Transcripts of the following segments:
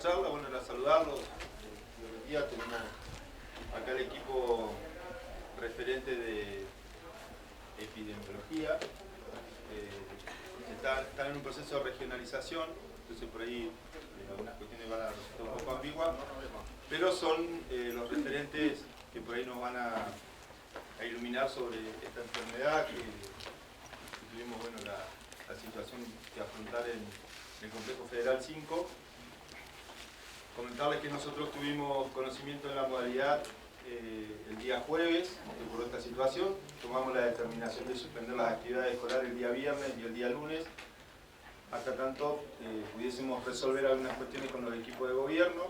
charla, bueno, era saludarlos. Buenos días, tenemos acá el equipo referente de epidemiología. Están en un proceso de regionalización, entonces por ahí algunas cuestiones van a resultar un poco ambiguas, pero son los referentes que por ahí nos van a iluminar sobre esta enfermedad que tuvimos, bueno, la situación que afrontar en el Complejo Federal 5. Comentarles que nosotros tuvimos conocimiento de la modalidad el día jueves por esta situación. Tomamos la determinación de suspender las actividades escolares el día viernes y el día lunes, hasta tanto pudiésemos resolver algunas cuestiones con los equipos de gobierno.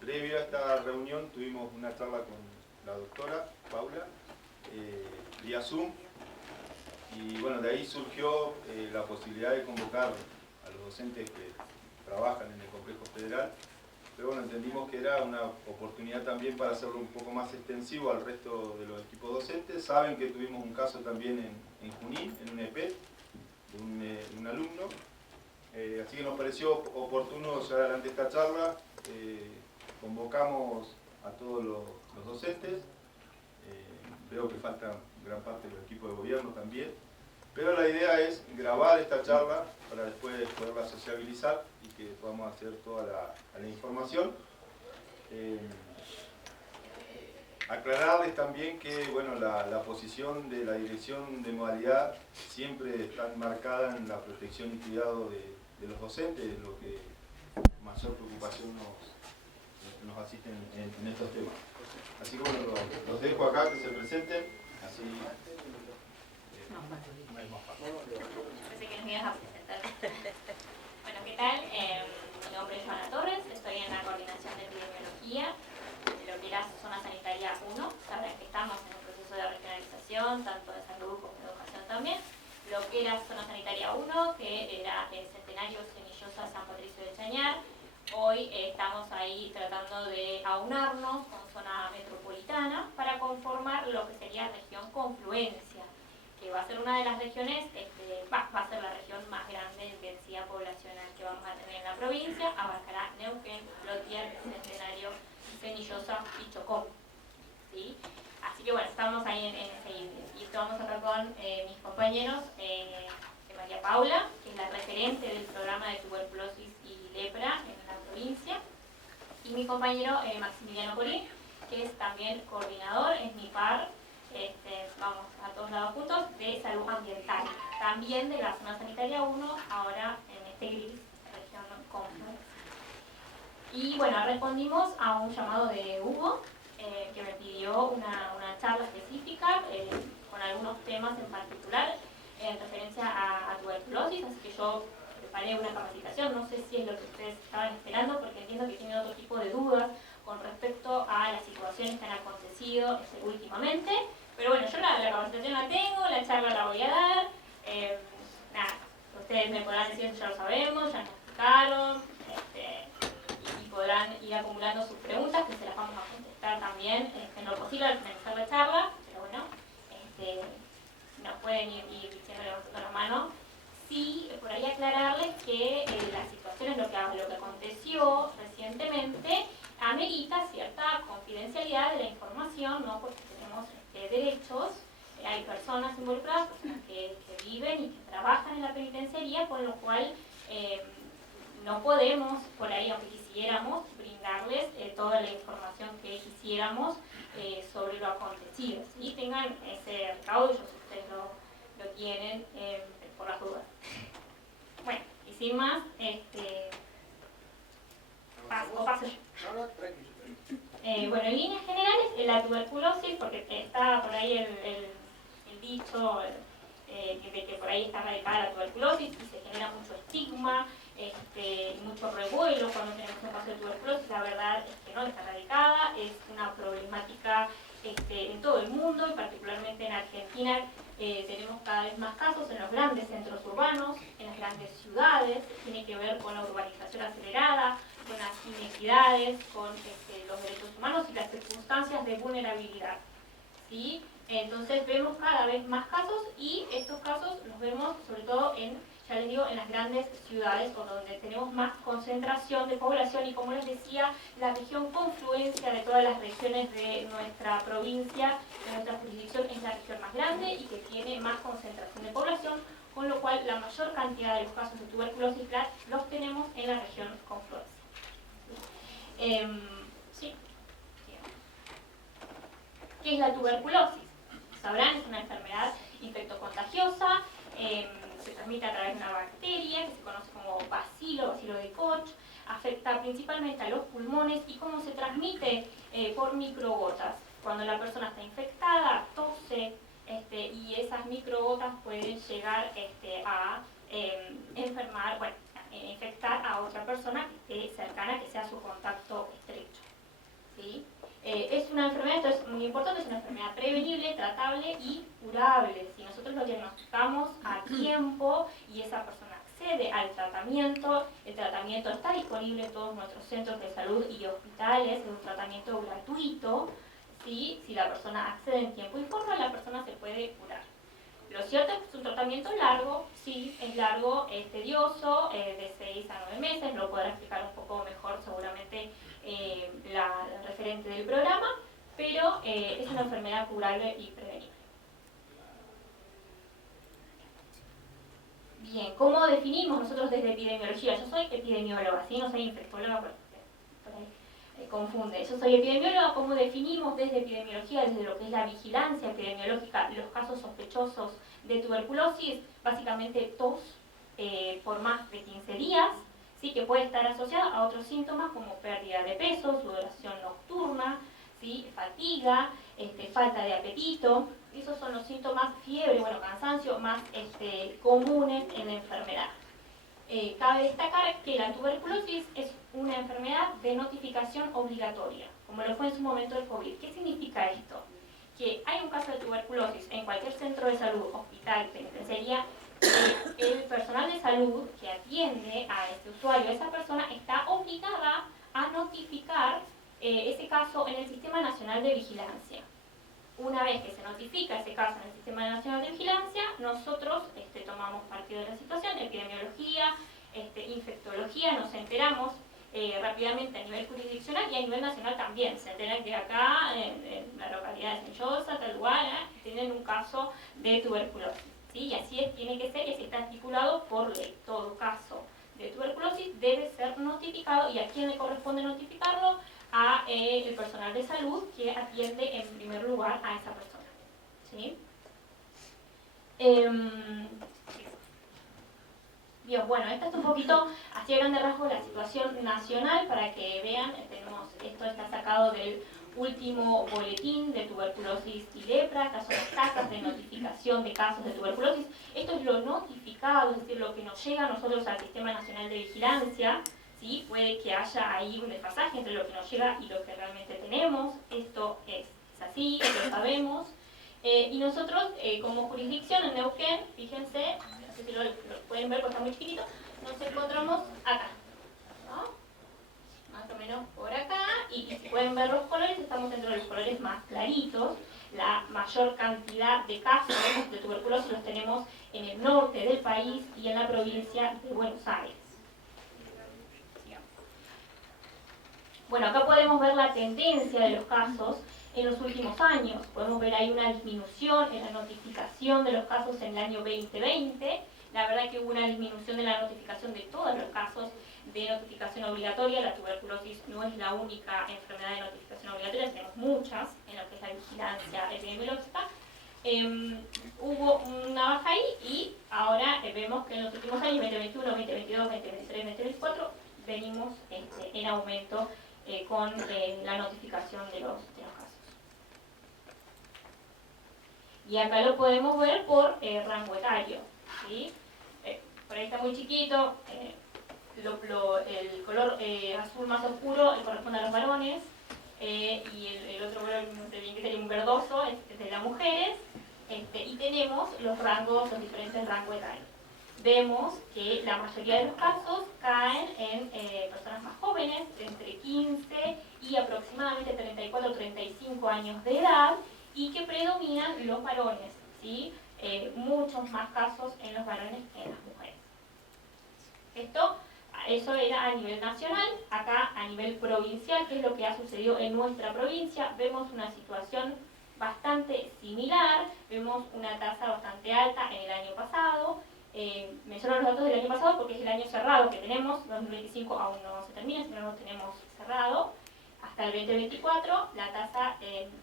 Previo a esta reunión tuvimos una charla con la doctora Paula, vía Zoom, y bueno, de ahí surgió la posibilidad de convocar a los docentes que trabajan en el Complejo Federal, pero bueno, entendimos que era una oportunidad también para hacerlo un poco más extensivo al resto de los equipos docentes. Saben que tuvimos un caso también en Junín, en un EP, de un alumno, así que nos pareció oportuno llevar adelante esta charla. Convocamos a todos los docentes, veo que falta gran parte del equipo de gobierno también, pero la idea es grabar esta charla para después poderla sociabilizar y que podamos hacer toda la información. Aclararles también que bueno, la posición de la dirección de modalidad siempre está enmarcada en la protección y cuidado de los docentes, es lo que mayor preocupación nos asiste en estos temas. Así que bueno, los dejo acá que se presenten, así es más fácil. Pensé que nos ibas a presentar. Bueno, ¿qué tal? Mi nombre es Joana Torres, estoy en la coordinación de epidemiología de lo que era zona sanitaria 1. Saben que estamos en un proceso de regionalización, tanto de salud como de educación también. Lo que era zona sanitaria 1, que era el Centenario Cenillosa San Patricio de Chañar. Hoy estamos ahí tratando de aunarnos con zona metropolitana para conformar lo que sería región Confluencia, que va a ser una de las regiones, va a ser la región más grande en densidad poblacional que vamos a tener en la provincia. Abarcará Neuquén, Plotier, Centenario, Cenillosa y Chocó, ¿sí? Así que bueno, estamos ahí en ese híbrido. Y estamos acá con mis compañeros, María Paula, que es la referente del programa de tuberculosis y lepra en la provincia, y mi compañero Maximiliano Polín, que es también coordinador, es mi par, vamos a todos lados juntos, de salud ambiental, también de la zona sanitaria 1, ahora en este gris, región Confluencia. Y bueno, respondimos a un llamado de Hugo, que me pidió una charla específica con algunos temas en particular en referencia a tuberculosis, así que yo preparé una capacitación. No sé si es lo que ustedes estaban esperando, porque entiendo que tienen otro tipo de dudas con respecto a las situaciones que han acontecido últimamente. Pero bueno, yo la capacitación la tengo, la charla la voy a dar. Nada, ustedes me podrán decir si ya lo sabemos, ya nos explicaron, y podrán ir acumulando sus preguntas, que se las vamos a contestar también en lo posible al finalizar la charla. Pero bueno, nos pueden ir diciendo levantando la mano. Sí, por ahí aclararles que la situación es lo que aconteció recientemente, amerita cierta confidencialidad de la información, ¿no? Porque tenemos derechos, hay personas involucradas, personas que viven y que trabajan en la penitenciaría, con lo cual no podemos, por ahí, aunque quisiéramos, brindarles toda la información que quisiéramos sobre lo acontecido, ¿sí? Tengan ese recaudo, yo sé que ustedes lo tienen por las dudas. Bueno, y sin más, paso yo. Bueno, en líneas generales, la tuberculosis, porque está por ahí el dicho de que por ahí está radicada la tuberculosis y se genera mucho estigma, mucho revuelo cuando tenemos un caso de tuberculosis. La verdad es que no está radicada, es una problemática en todo el mundo, y particularmente en Argentina tenemos cada vez más casos en los grandes centros urbanos, en las grandes ciudades. Tiene que ver con la urbanización acelerada, con las inequidades, con los derechos humanos y las circunstancias de vulnerabilidad, ¿sí? Entonces vemos cada vez más casos, y estos casos los vemos sobre todo en ya les digo, en las grandes ciudades o donde tenemos más concentración de población y, como les decía, la región confluencia de todas las regiones de nuestra provincia, de nuestra jurisdicción, es la región más grande y que tiene más concentración de población, con lo cual la mayor cantidad de los casos de tuberculosis los tenemos en la región confluencia. Sí. ¿Qué es la tuberculosis? Sabrán, es una enfermedad infectocontagiosa, se transmite a través de una bacteria que se conoce como bacilo de Koch, afecta principalmente a los pulmones. ¿Y cómo se transmite? Por microgotas. Cuando la persona está infectada, tose, y esas microgotas pueden llegar a enfermar, bueno, infectar a otra persona que esté cercana, que sea su contacto estrecho. ¿Sí? Es una enfermedad, esto es muy importante, es una enfermedad prevenible, tratable y curable. Si nosotros lo diagnosticamos a tiempo y esa persona accede al tratamiento, el tratamiento está disponible en todos nuestros centros de salud y hospitales, es un tratamiento gratuito. ¿Sí? Si la persona accede en tiempo y forma, la persona se puede curar. Lo cierto es que es un tratamiento largo, sí, es largo, es tedioso, de 6 a 9 meses, lo podrá explicar un poco mejor seguramente la referente del programa, pero es una enfermedad curable y prevenible. Bien, ¿cómo definimos nosotros desde epidemiología? Yo soy epidemióloga, ¿sí? No soy infectóloga, por ahí confunde. Yo soy epidemióloga. ¿Cómo definimos desde epidemiología, desde lo que es la vigilancia epidemiológica, los casos sospechosos de tuberculosis? Básicamente tos por más de 15 días, ¿sí? Que puede estar asociada a otros síntomas como pérdida de peso, sudoración nocturna, ¿sí? Fatiga, falta de apetito. Esos son los síntomas, fiebre, bueno, cansancio, más comunes en la enfermedad. Cabe destacar que la tuberculosis es una enfermedad de notificación obligatoria, como lo fue en su momento el COVID. ¿Qué significa esto? Que hay un caso de tuberculosis en cualquier centro de salud, hospital, penitenciaría, el personal de salud que atiende a este usuario, esa persona está obligada a notificar ese caso en el Sistema Nacional de Vigilancia. Una vez que se notifica ese caso en el Sistema Nacional de Vigilancia, nosotros tomamos partido de la situación, epidemiología, infectología, nos enteramos rápidamente a nivel jurisdiccional y a nivel nacional también. Se enteran que acá, en la localidad de Senyosa, tal lugar, tienen un caso de tuberculosis. ¿Sí? Y así tiene que ser, y así está estipulado por ley. Todo caso de tuberculosis debe ser notificado. ¿Y a quién le corresponde notificarlo? A el personal de salud que atiende en primer lugar a esa persona. ¿Sí? Bien, bueno, esta es un poquito, así a grandes rasgos, la situación nacional para que vean. Esto está sacado del último boletín de tuberculosis y lepra. Estas son las tasas de notificación de casos de tuberculosis. Esto es lo notificado, es decir, lo que nos llega a nosotros al Sistema Nacional de Vigilancia. ¿Sí? Puede que haya ahí un desfasaje entre lo que nos llega y lo que realmente tenemos. Esto es así, lo sabemos. Y nosotros, como jurisdicción en Neuquén, fíjense, no sé si lo pueden ver porque está muy chiquitito, nos encontramos acá, ¿no? Más o menos por acá, y si pueden ver los colores, estamos dentro de los colores más claritos. La mayor cantidad de casos de tuberculosis los tenemos en el norte del país y en la provincia de Buenos Aires. Bueno, acá podemos ver la tendencia de los casos en los últimos años. Podemos ver ahí una disminución en la notificación de los casos en el año 2020. La verdad que hubo una disminución de la notificación de todos los casos de notificación obligatoria. La tuberculosis no es la única enfermedad de notificación obligatoria, tenemos muchas en lo que es la vigilancia epidemiológica. Hubo una baja ahí y ahora vemos que en los últimos años, 2021, 2022, 2023, 2024, venimos en aumento con la notificación de los casos. Y acá lo podemos ver por rango etario. ¿Sí? Por ahí está muy chiquito, el color azul más oscuro corresponde a los varones, y el otro color que sería un verdoso es de las mujeres, y tenemos los diferentes rangos etarios. Vemos que la mayoría de los casos caen en personas más jóvenes, entre 15 y aproximadamente 34 o 35 años de edad, y que predominan los varones, ¿sí? Muchos más casos en los varones que en las mujeres. eso era a nivel nacional. Acá a nivel provincial, ¿qué es lo que ha sucedido en nuestra provincia? Vemos una situación bastante similar, vemos una tasa bastante alta en el año pasado. Menciono los datos del año pasado porque es el año cerrado que tenemos, 2025 aún no se termina, sino no lo tenemos cerrado. Hasta el 2024 la tasa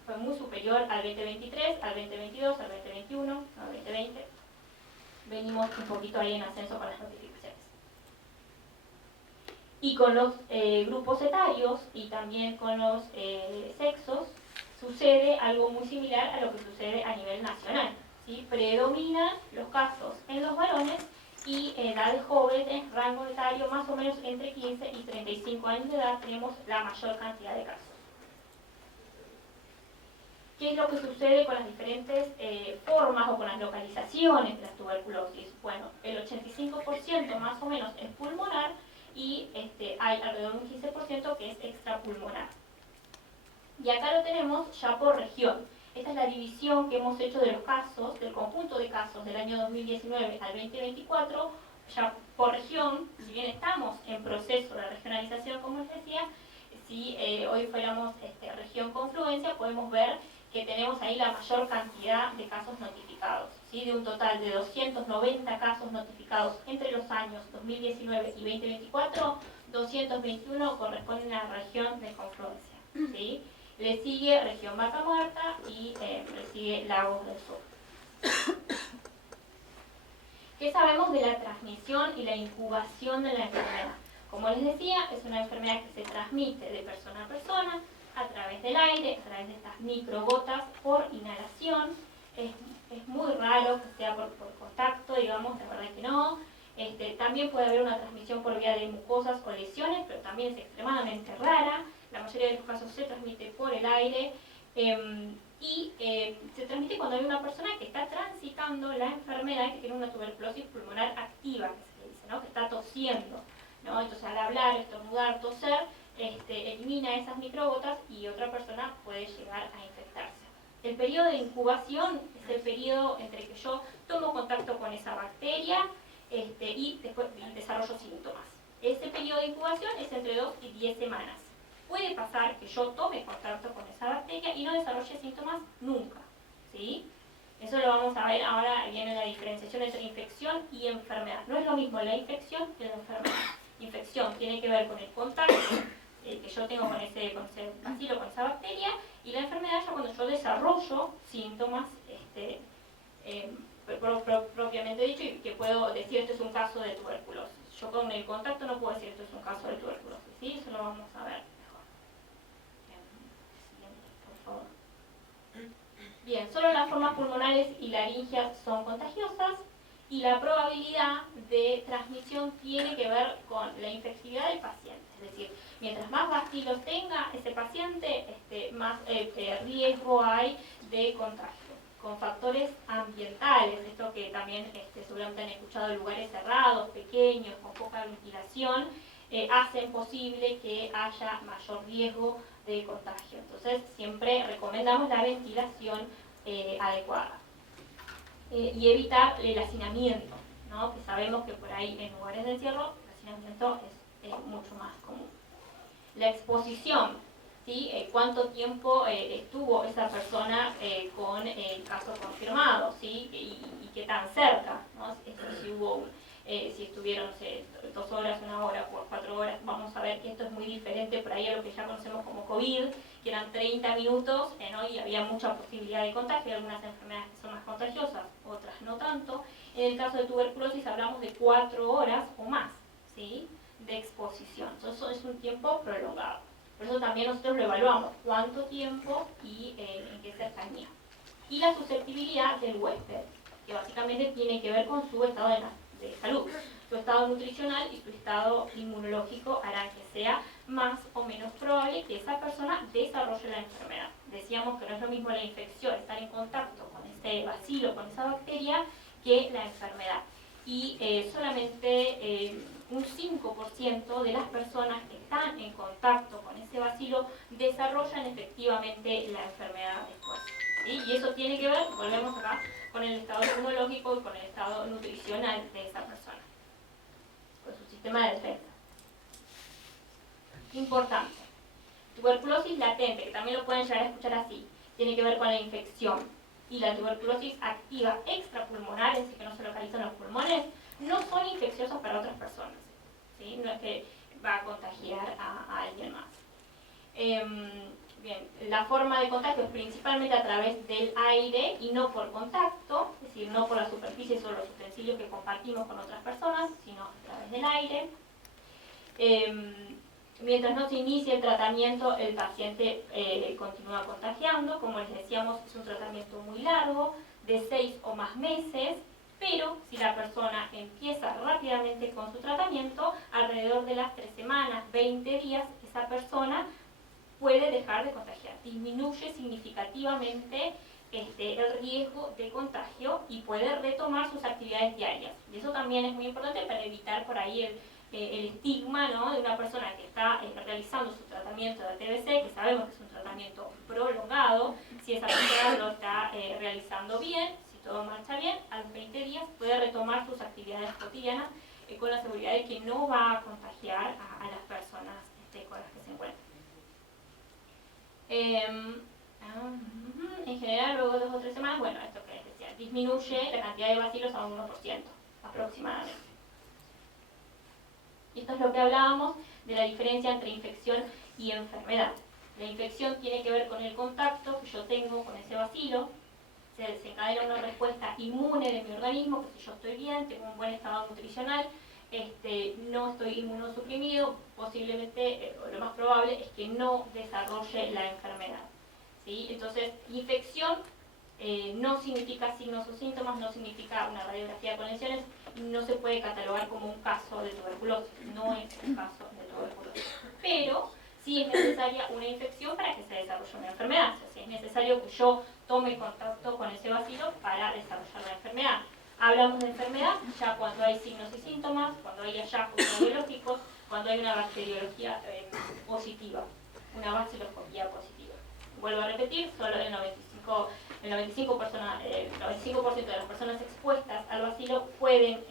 fue muy superior al 2023, al 2022, al 2021, al 2020. Venimos un poquito ahí en ascenso con las notificaciones. Y con los grupos etarios y también con los sexos sucede algo muy similar a lo que sucede a nivel nacional, ¿sí? Predominan los casos en los varones y en edades jóvenes, rango etario más o menos entre 15 y 35 años de edad, tenemos la mayor cantidad de casos. ¿Qué es lo que sucede con las diferentes formas o con las localizaciones de la tuberculosis? Bueno, el 85% más o menos es pulmonar y hay alrededor de un 15% que es extrapulmonar. Y acá lo tenemos ya por región. Esta es la división que hemos hecho de los casos, del conjunto de casos del año 2019 al 2024, ya por región. Si bien estamos en proceso de regionalización, como les decía, si hoy fuéramos región confluencia, podemos ver que tenemos ahí la mayor cantidad de casos notificados, ¿sí? De un total de 290 casos notificados entre los años 2019 y 2024, 221 corresponden a la región de confluencia, ¿sí? Le sigue región Vaca Muerta y le sigue Lagos del Sur. ¿Qué sabemos de la transmisión y la incubación de la enfermedad? Como les decía, es una enfermedad que se transmite de persona a persona, a través del aire, a través de estas microgotas por inhalación. Es muy raro que sea por contacto, digamos, la verdad que no. También puede haber una transmisión por vía de mucosas o lesiones, pero también es extremadamente rara. La mayoría de los casos se transmite por el aire y se transmite cuando hay una persona que está transitando la enfermedad, que tiene una tuberculosis pulmonar activa, que se dice, ¿no? Que está tosiendo, ¿no? Entonces al hablar, estornudar, toser, elimina esas microgotas y otra persona puede llegar a infectarse. El periodo de incubación es el periodo entre que yo tomo contacto con esa bacteria y después desarrollo síntomas. Ese periodo de incubación es entre 2 y 10 semanas. Puede pasar que yo tome contacto con esa bacteria y no desarrolle síntomas nunca, ¿sí? Eso lo vamos a ver ahora, viene la diferenciación entre infección y enfermedad. No es lo mismo la infección que la enfermedad. Infección tiene que ver con el contacto que yo tengo con ese bacilo, con esa bacteria, y la enfermedad ya cuando yo desarrollo síntomas propiamente dicho, y que puedo decir esto es un caso de tuberculosis. Yo con el contacto no puedo decir esto es un caso de tuberculosis, ¿sí? Eso lo vamos a ver mejor. Siguiente, por favor. Bien, solo las formas pulmonares y laringeas son contagiosas y la probabilidad de transmisión tiene que ver con la infectividad del paciente. Es decir, mientras más bacilos tenga ese paciente, más riesgo hay de contagio. Con factores ambientales, esto que también seguramente han escuchado, de lugares cerrados, pequeños, con poca ventilación, hacen posible que haya mayor riesgo de contagio. Entonces siempre recomendamos la ventilación adecuada y evitar el hacinamiento, ¿no? Que sabemos que por ahí en lugares de encierro el hacinamiento es mucho más común. La exposición, ¿sí? Cuánto tiempo estuvo esa persona con el caso confirmado, ¿sí? Y qué tan cerca, ¿no? Si estuvieron 2 horas, 1 hora, 4 horas, vamos a ver que esto es muy diferente por ahí a lo que ya conocemos como COVID, que eran 30 minutos, ¿no? Y había mucha posibilidad de contagio. Hay algunas enfermedades que son más contagiosas, otras no tanto. En el caso de tuberculosis hablamos de 4 horas o más, ¿sí? De exposición. Entonces eso es un tiempo prolongado. Por eso también nosotros lo evaluamos, cuánto tiempo y en qué cercanía. Y la susceptibilidad del huésped, que básicamente tiene que ver con su estado de salud. Su estado nutricional y su estado inmunológico harán que sea más o menos probable que esa persona desarrolle la enfermedad. Decíamos que no es lo mismo la infección, estar en contacto con ese bacilo, con esa bacteria, que la enfermedad. Y solamente un 5% de las personas que están en contacto con ese bacilo desarrollan efectivamente la enfermedad después, ¿sí? Y eso tiene que ver, volvemos acá, con el estado inmunológico y con el estado nutricional de esa persona, con su sistema de defensa. Importante. Tuberculosis latente, que también lo pueden llegar a escuchar así, tiene que ver con la infección. Y la tuberculosis activa extrapulmonar, es decir, que no se localiza en los pulmones, no son infecciosas para otras personas. ¿Sí? No es que va a contagiar a alguien más. Bien, la forma de contagio es principalmente a través del aire y no por contacto, es decir, no por las superficies o los utensilios que compartimos con otras personas, sino a través del aire. Mientras no se inicie el tratamiento, el paciente continúa contagiando. Como les decíamos, es un tratamiento muy largo, de 6 o más meses, pero si la persona empieza rápidamente con su tratamiento, alrededor de las 3 semanas, 20 días, esa persona puede dejar de contagiar. Disminuye significativamente el riesgo de contagio y puede retomar sus actividades diarias. Y eso también es muy importante para evitar por ahí el estigma, ¿no?, de una persona que está realizando su tratamiento de TBC, que sabemos que es un tratamiento prolongado. Si esa persona lo está realizando bien, si todo marcha bien, a los 20 días puede retomar sus actividades cotidianas con la seguridad de que no va a contagiar a las personas con las que se encuentra. En general, luego de 2 o 3 semanas, bueno, esto que les decía, disminuye la cantidad de bacilos a un 1% aproximadamente. Y esto es lo que hablábamos de la diferencia entre infección y enfermedad. La infección tiene que ver con el contacto que yo tengo con ese bacilo, se desencadena una respuesta inmune de mi organismo, que si yo estoy bien, tengo un buen estado nutricional, no estoy inmunosuprimido, posiblemente, lo más probable es que no desarrolle la enfermedad. ¿Sí? Entonces, infección no significa signos o síntomas, no significa una radiografía con lesiones, no se puede catalogar como un caso de tuberculosis, no es un caso de tuberculosis. Pero sí es necesaria una infección para que se desarrolle una enfermedad, o sea, es necesario que yo tome contacto con ese bacilo para desarrollar la enfermedad. Hablamos de enfermedad ya cuando hay signos y síntomas, cuando hay hallazgos radiológicos, cuando hay una bacteriología positiva, una baciloscopía positiva. Vuelvo a repetir, solo el 95% de las personas expuestas al bacilo pueden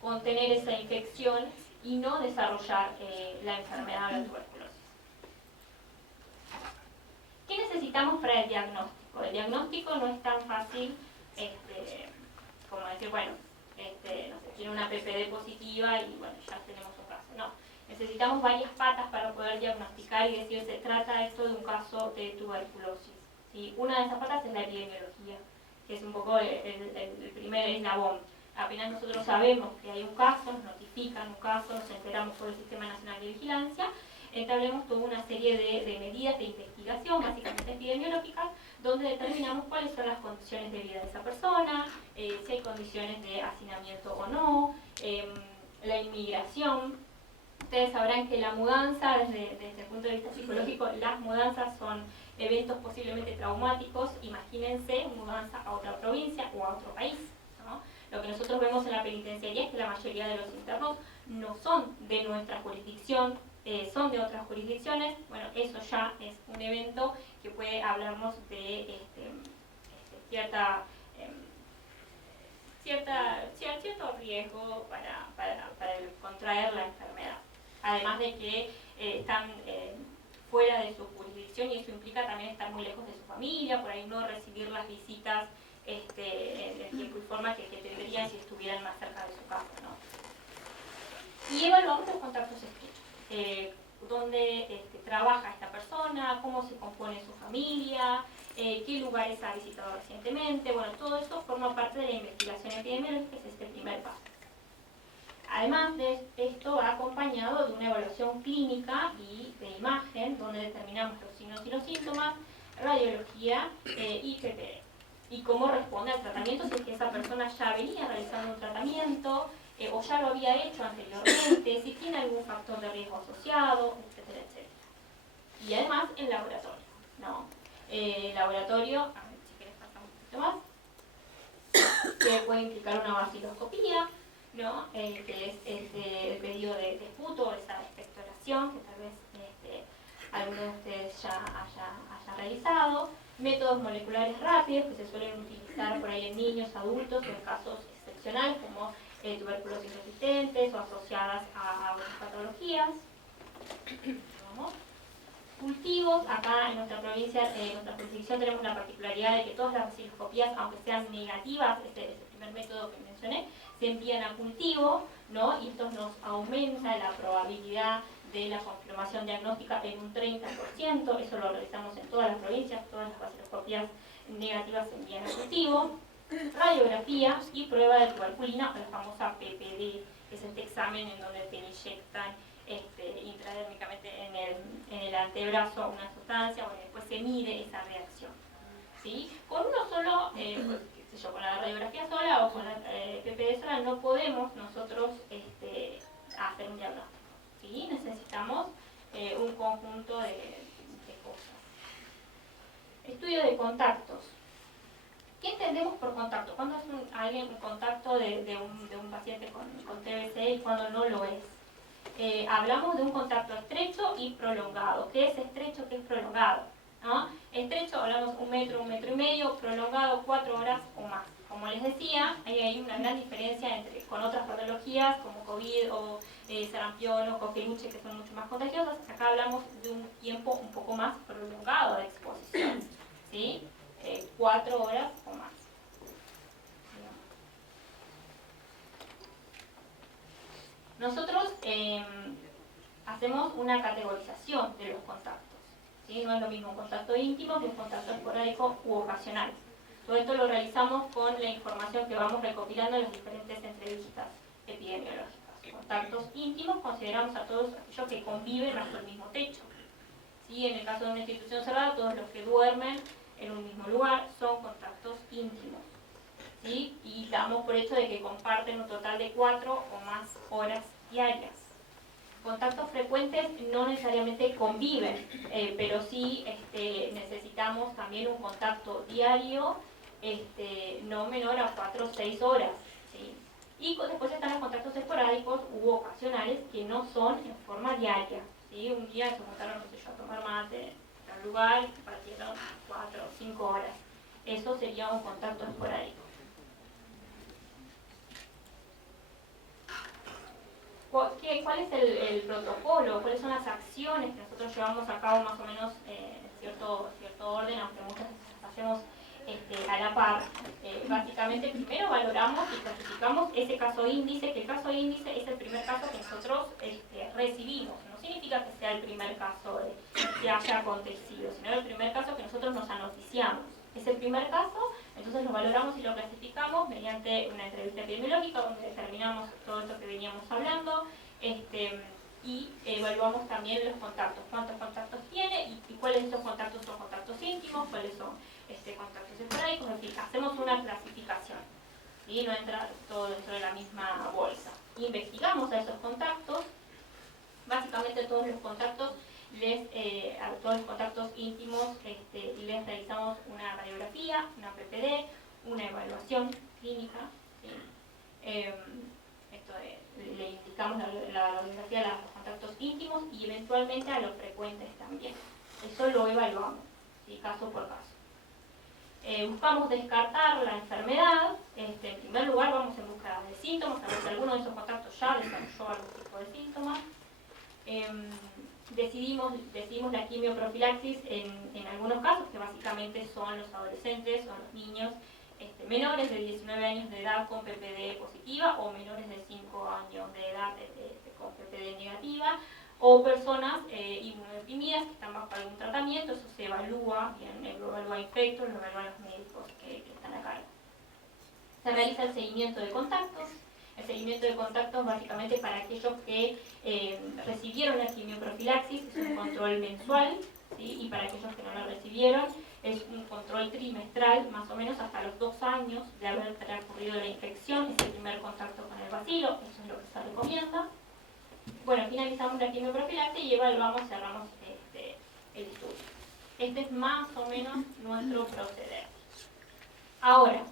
contener esa infección y no desarrollar la enfermedad de la tuberculosis. ¿Qué necesitamos para el diagnóstico? El diagnóstico no es tan fácil como decir, bueno, no sé, tiene una PPD positiva y bueno, ya tenemos un caso. No, necesitamos varias patas para poder diagnosticar y decir, se trata esto de un caso de tuberculosis. ¿Sí? Una de esas patas es la epidemiología, que es un poco el primer eslabón. Apenas nosotros sabemos que hay un caso, nos notifican un caso, nos enteramos por el Sistema Nacional de Vigilancia, entablemos toda una serie de medidas de investigación, básicamente epidemiológicas, donde determinamos cuáles son las condiciones de vida de esa persona, si hay condiciones de hacinamiento o no, la inmigración. Ustedes sabrán que la mudanza, desde el punto de vista psicológico, las mudanzas son eventos posiblemente traumáticos. Imagínense mudanza a otra provincia o a otro país, ¿no? Lo que nosotros vemos en la penitenciaría es que la mayoría de los internos no son de nuestra jurisdicción, son de otras jurisdicciones. Bueno, eso ya es un evento que puede hablarnos de cierto riesgo para contraer la enfermedad. Además de que están fuera de su jurisdicción y eso implica también estar muy lejos de su familia, por ahí no recibir las visitas en el tiempo y forma que tendrían si estuvieran más cerca de su casa, ¿no? Y evaluamos los contactos estrechos, dónde trabaja esta persona, cómo se compone su familia, qué lugares ha visitado recientemente. Bueno, todo eso forma parte de la investigación epidemiológica, que es este primer paso. Además de esto, va acompañado de una evaluación clínica y de imagen, donde determinamos los signos y los síntomas, radiología y PPD. Y cómo responde al tratamiento, si es que esa persona ya venía realizando un tratamiento o ya lo había hecho anteriormente, si tiene algún factor de riesgo asociado, etcétera, etcétera. Y además el laboratorio, ¿no? El laboratorio, a ver si quieres pasar un poquito más, que puede implicar una baciloscopía, ¿no? Que es el pedido de esputo, esa expectoración, que tal vez alguno de ustedes ya haya realizado. Métodos moleculares rápidos que se suelen utilizar por ahí en niños, adultos o en casos excepcionales como tuberculosis resistentes o asociadas a otras patologías. ¿Vamos? Cultivos, acá en nuestra provincia, en nuestra jurisdicción tenemos la particularidad de que todas las vaciloscopías, aunque sean negativas, este es el primer método que mencioné, se envían a cultivo, ¿no? Y esto nos aumenta la probabilidad de la confirmación diagnóstica en un 30%, eso lo realizamos en todas las provincias, todas las vaciloscopías negativas se envían a cultivo. Radiografía y prueba de tuberculina, la famosa PPD, que es este examen en donde te inyectan intradérmicamente en el antebrazo una sustancia, bueno, después se mide esa reacción. ¿Sí? Con uno solo, pues, qué sé yo, con la radiografía sola o con la PPD sola no podemos nosotros hacer un diagnóstico. ¿Sí? Necesitamos un conjunto de cosas. Estudio de contactos. ¿Qué entendemos por contacto? ¿Cuándo es alguien un contacto de un paciente con TBC y cuándo no lo es? Hablamos de un contacto estrecho y prolongado. ¿Qué es estrecho? ¿Qué es prolongado? ¿No? Estrecho, hablamos 1 metro, 1,5 metros, prolongado 4 horas o más. Como les decía, hay una gran diferencia con otras patologías como COVID o sarampión o coqueluche, que son mucho más contagiosas. Acá hablamos de un tiempo un poco más prolongado de exposición, ¿sí? 4 horas o más. Nosotros hacemos una categorización de los contactos. ¿Sí? No es lo mismo un contacto íntimo que un contacto esporádico u ocasional. Todo esto lo realizamos con la información que vamos recopilando en las diferentes entrevistas epidemiológicas. Contactos íntimos consideramos a todos aquellos que conviven bajo el mismo techo. ¿Sí? En el caso de una institución cerrada, todos los que duermen en un mismo lugar son contactos íntimos. ¿Sí? Y damos por hecho de que comparten un total de 4 o más horas diarias. Contactos frecuentes no necesariamente conviven, pero sí necesitamos también un contacto diario no menor a 4 o 6 horas. ¿Sí? Y después están los contactos esporádicos u ocasionales que no son en forma diaria. ¿Sí? Un día se juntaron, no sé yo, a tomar mate en un lugar y compartieron 4 o 5 horas. Eso sería un contacto esporádico. ¿Cuál es el protocolo? ¿Cuáles son las acciones que nosotros llevamos a cabo más o menos en cierto orden, aunque muchas las hacemos a la par? Básicamente, primero valoramos y clasificamos ese caso índice, que el caso índice es el primer caso que nosotros recibimos. No significa que sea el primer caso que haya acontecido, sino el primer caso que nosotros nos anoticiamos. Es el primer caso, entonces lo valoramos y lo clasificamos mediante una entrevista epidemiológica donde determinamos todo esto que veníamos hablando y evaluamos también los contactos, cuántos contactos tiene y cuáles de esos contactos son contactos íntimos, cuáles son contactos esporádicos, en fin, hacemos una clasificación y no entra todo dentro de la misma bolsa. Investigamos a esos contactos, básicamente todos los contactos a todos los contactos íntimos les realizamos una radiografía, una PPD, una evaluación clínica. ¿Sí? Le indicamos la radiografía a los contactos íntimos y eventualmente a los frecuentes también. Eso lo evaluamos, ¿sí? Caso por caso. Buscamos descartar la enfermedad. En primer lugar vamos en busca de síntomas, a ver si alguno de esos contactos ya desarrolló algún tipo de síntomas. Decidimos la quimioprofilaxis en algunos casos, que básicamente son los adolescentes o los niños menores de 19 años de edad con PPD positiva o menores de 5 años de edad con PPD negativa, o personas inmunodeprimidas que están bajo algún tratamiento. Eso se evalúa, bien, lo evalúa Infectos, lo evalúan los médicos que están a cargo. Se realiza el seguimiento de contactos. El seguimiento de contactos básicamente para aquellos que recibieron la quimioprofilaxis es un control mensual, ¿sí? Y para aquellos que no lo recibieron es un control trimestral, más o menos hasta los 2 años de haber transcurrido la infección, es el primer contacto con el bacilo, eso es lo que se recomienda. Bueno, finalizamos la quimioprofilaxis y evaluamos, cerramos el estudio. Este es más o menos nuestro proceder. Ahora,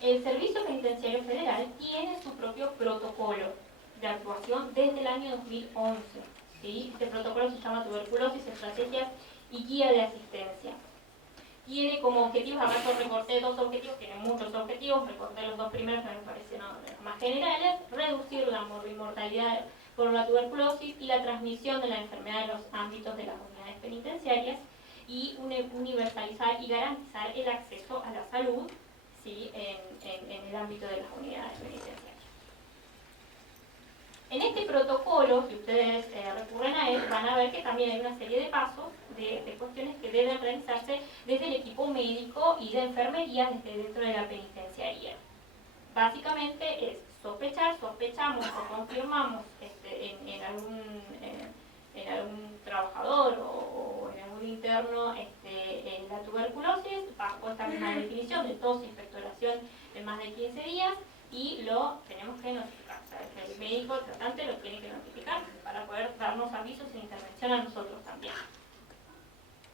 el Servicio Penitenciario Federal tiene su propio protocolo de actuación desde el año 2011. ¿Sí? Este protocolo se llama Tuberculosis, Estrategias y Guía de Asistencia. tiene como objetivos, acá yo recorté 2 objetivos, tiene muchos objetivos, recorté los 2 primeros que me parecieron los más generales: reducir la mortalidad por la tuberculosis y la transmisión de la enfermedad en los ámbitos de las unidades penitenciarias, y universalizar y garantizar el acceso a la salud, ¿sí?, en el ámbito de las unidades penitenciarias. En este protocolo, si ustedes recurren a él, van a ver que también hay una serie de pasos, de cuestiones que deben realizarse desde el equipo médico y de enfermería desde dentro de la penitenciaría. Básicamente es sospechar, sospechamos o confirmamos en algún trabajador o en algún interno en la tuberculosis, bajo esta misma definición de tos y expectoración en más de 15 días, y lo tenemos que notificar. O sea, el médico tratante lo tiene que notificar para poder darnos avisos de intervención a nosotros también.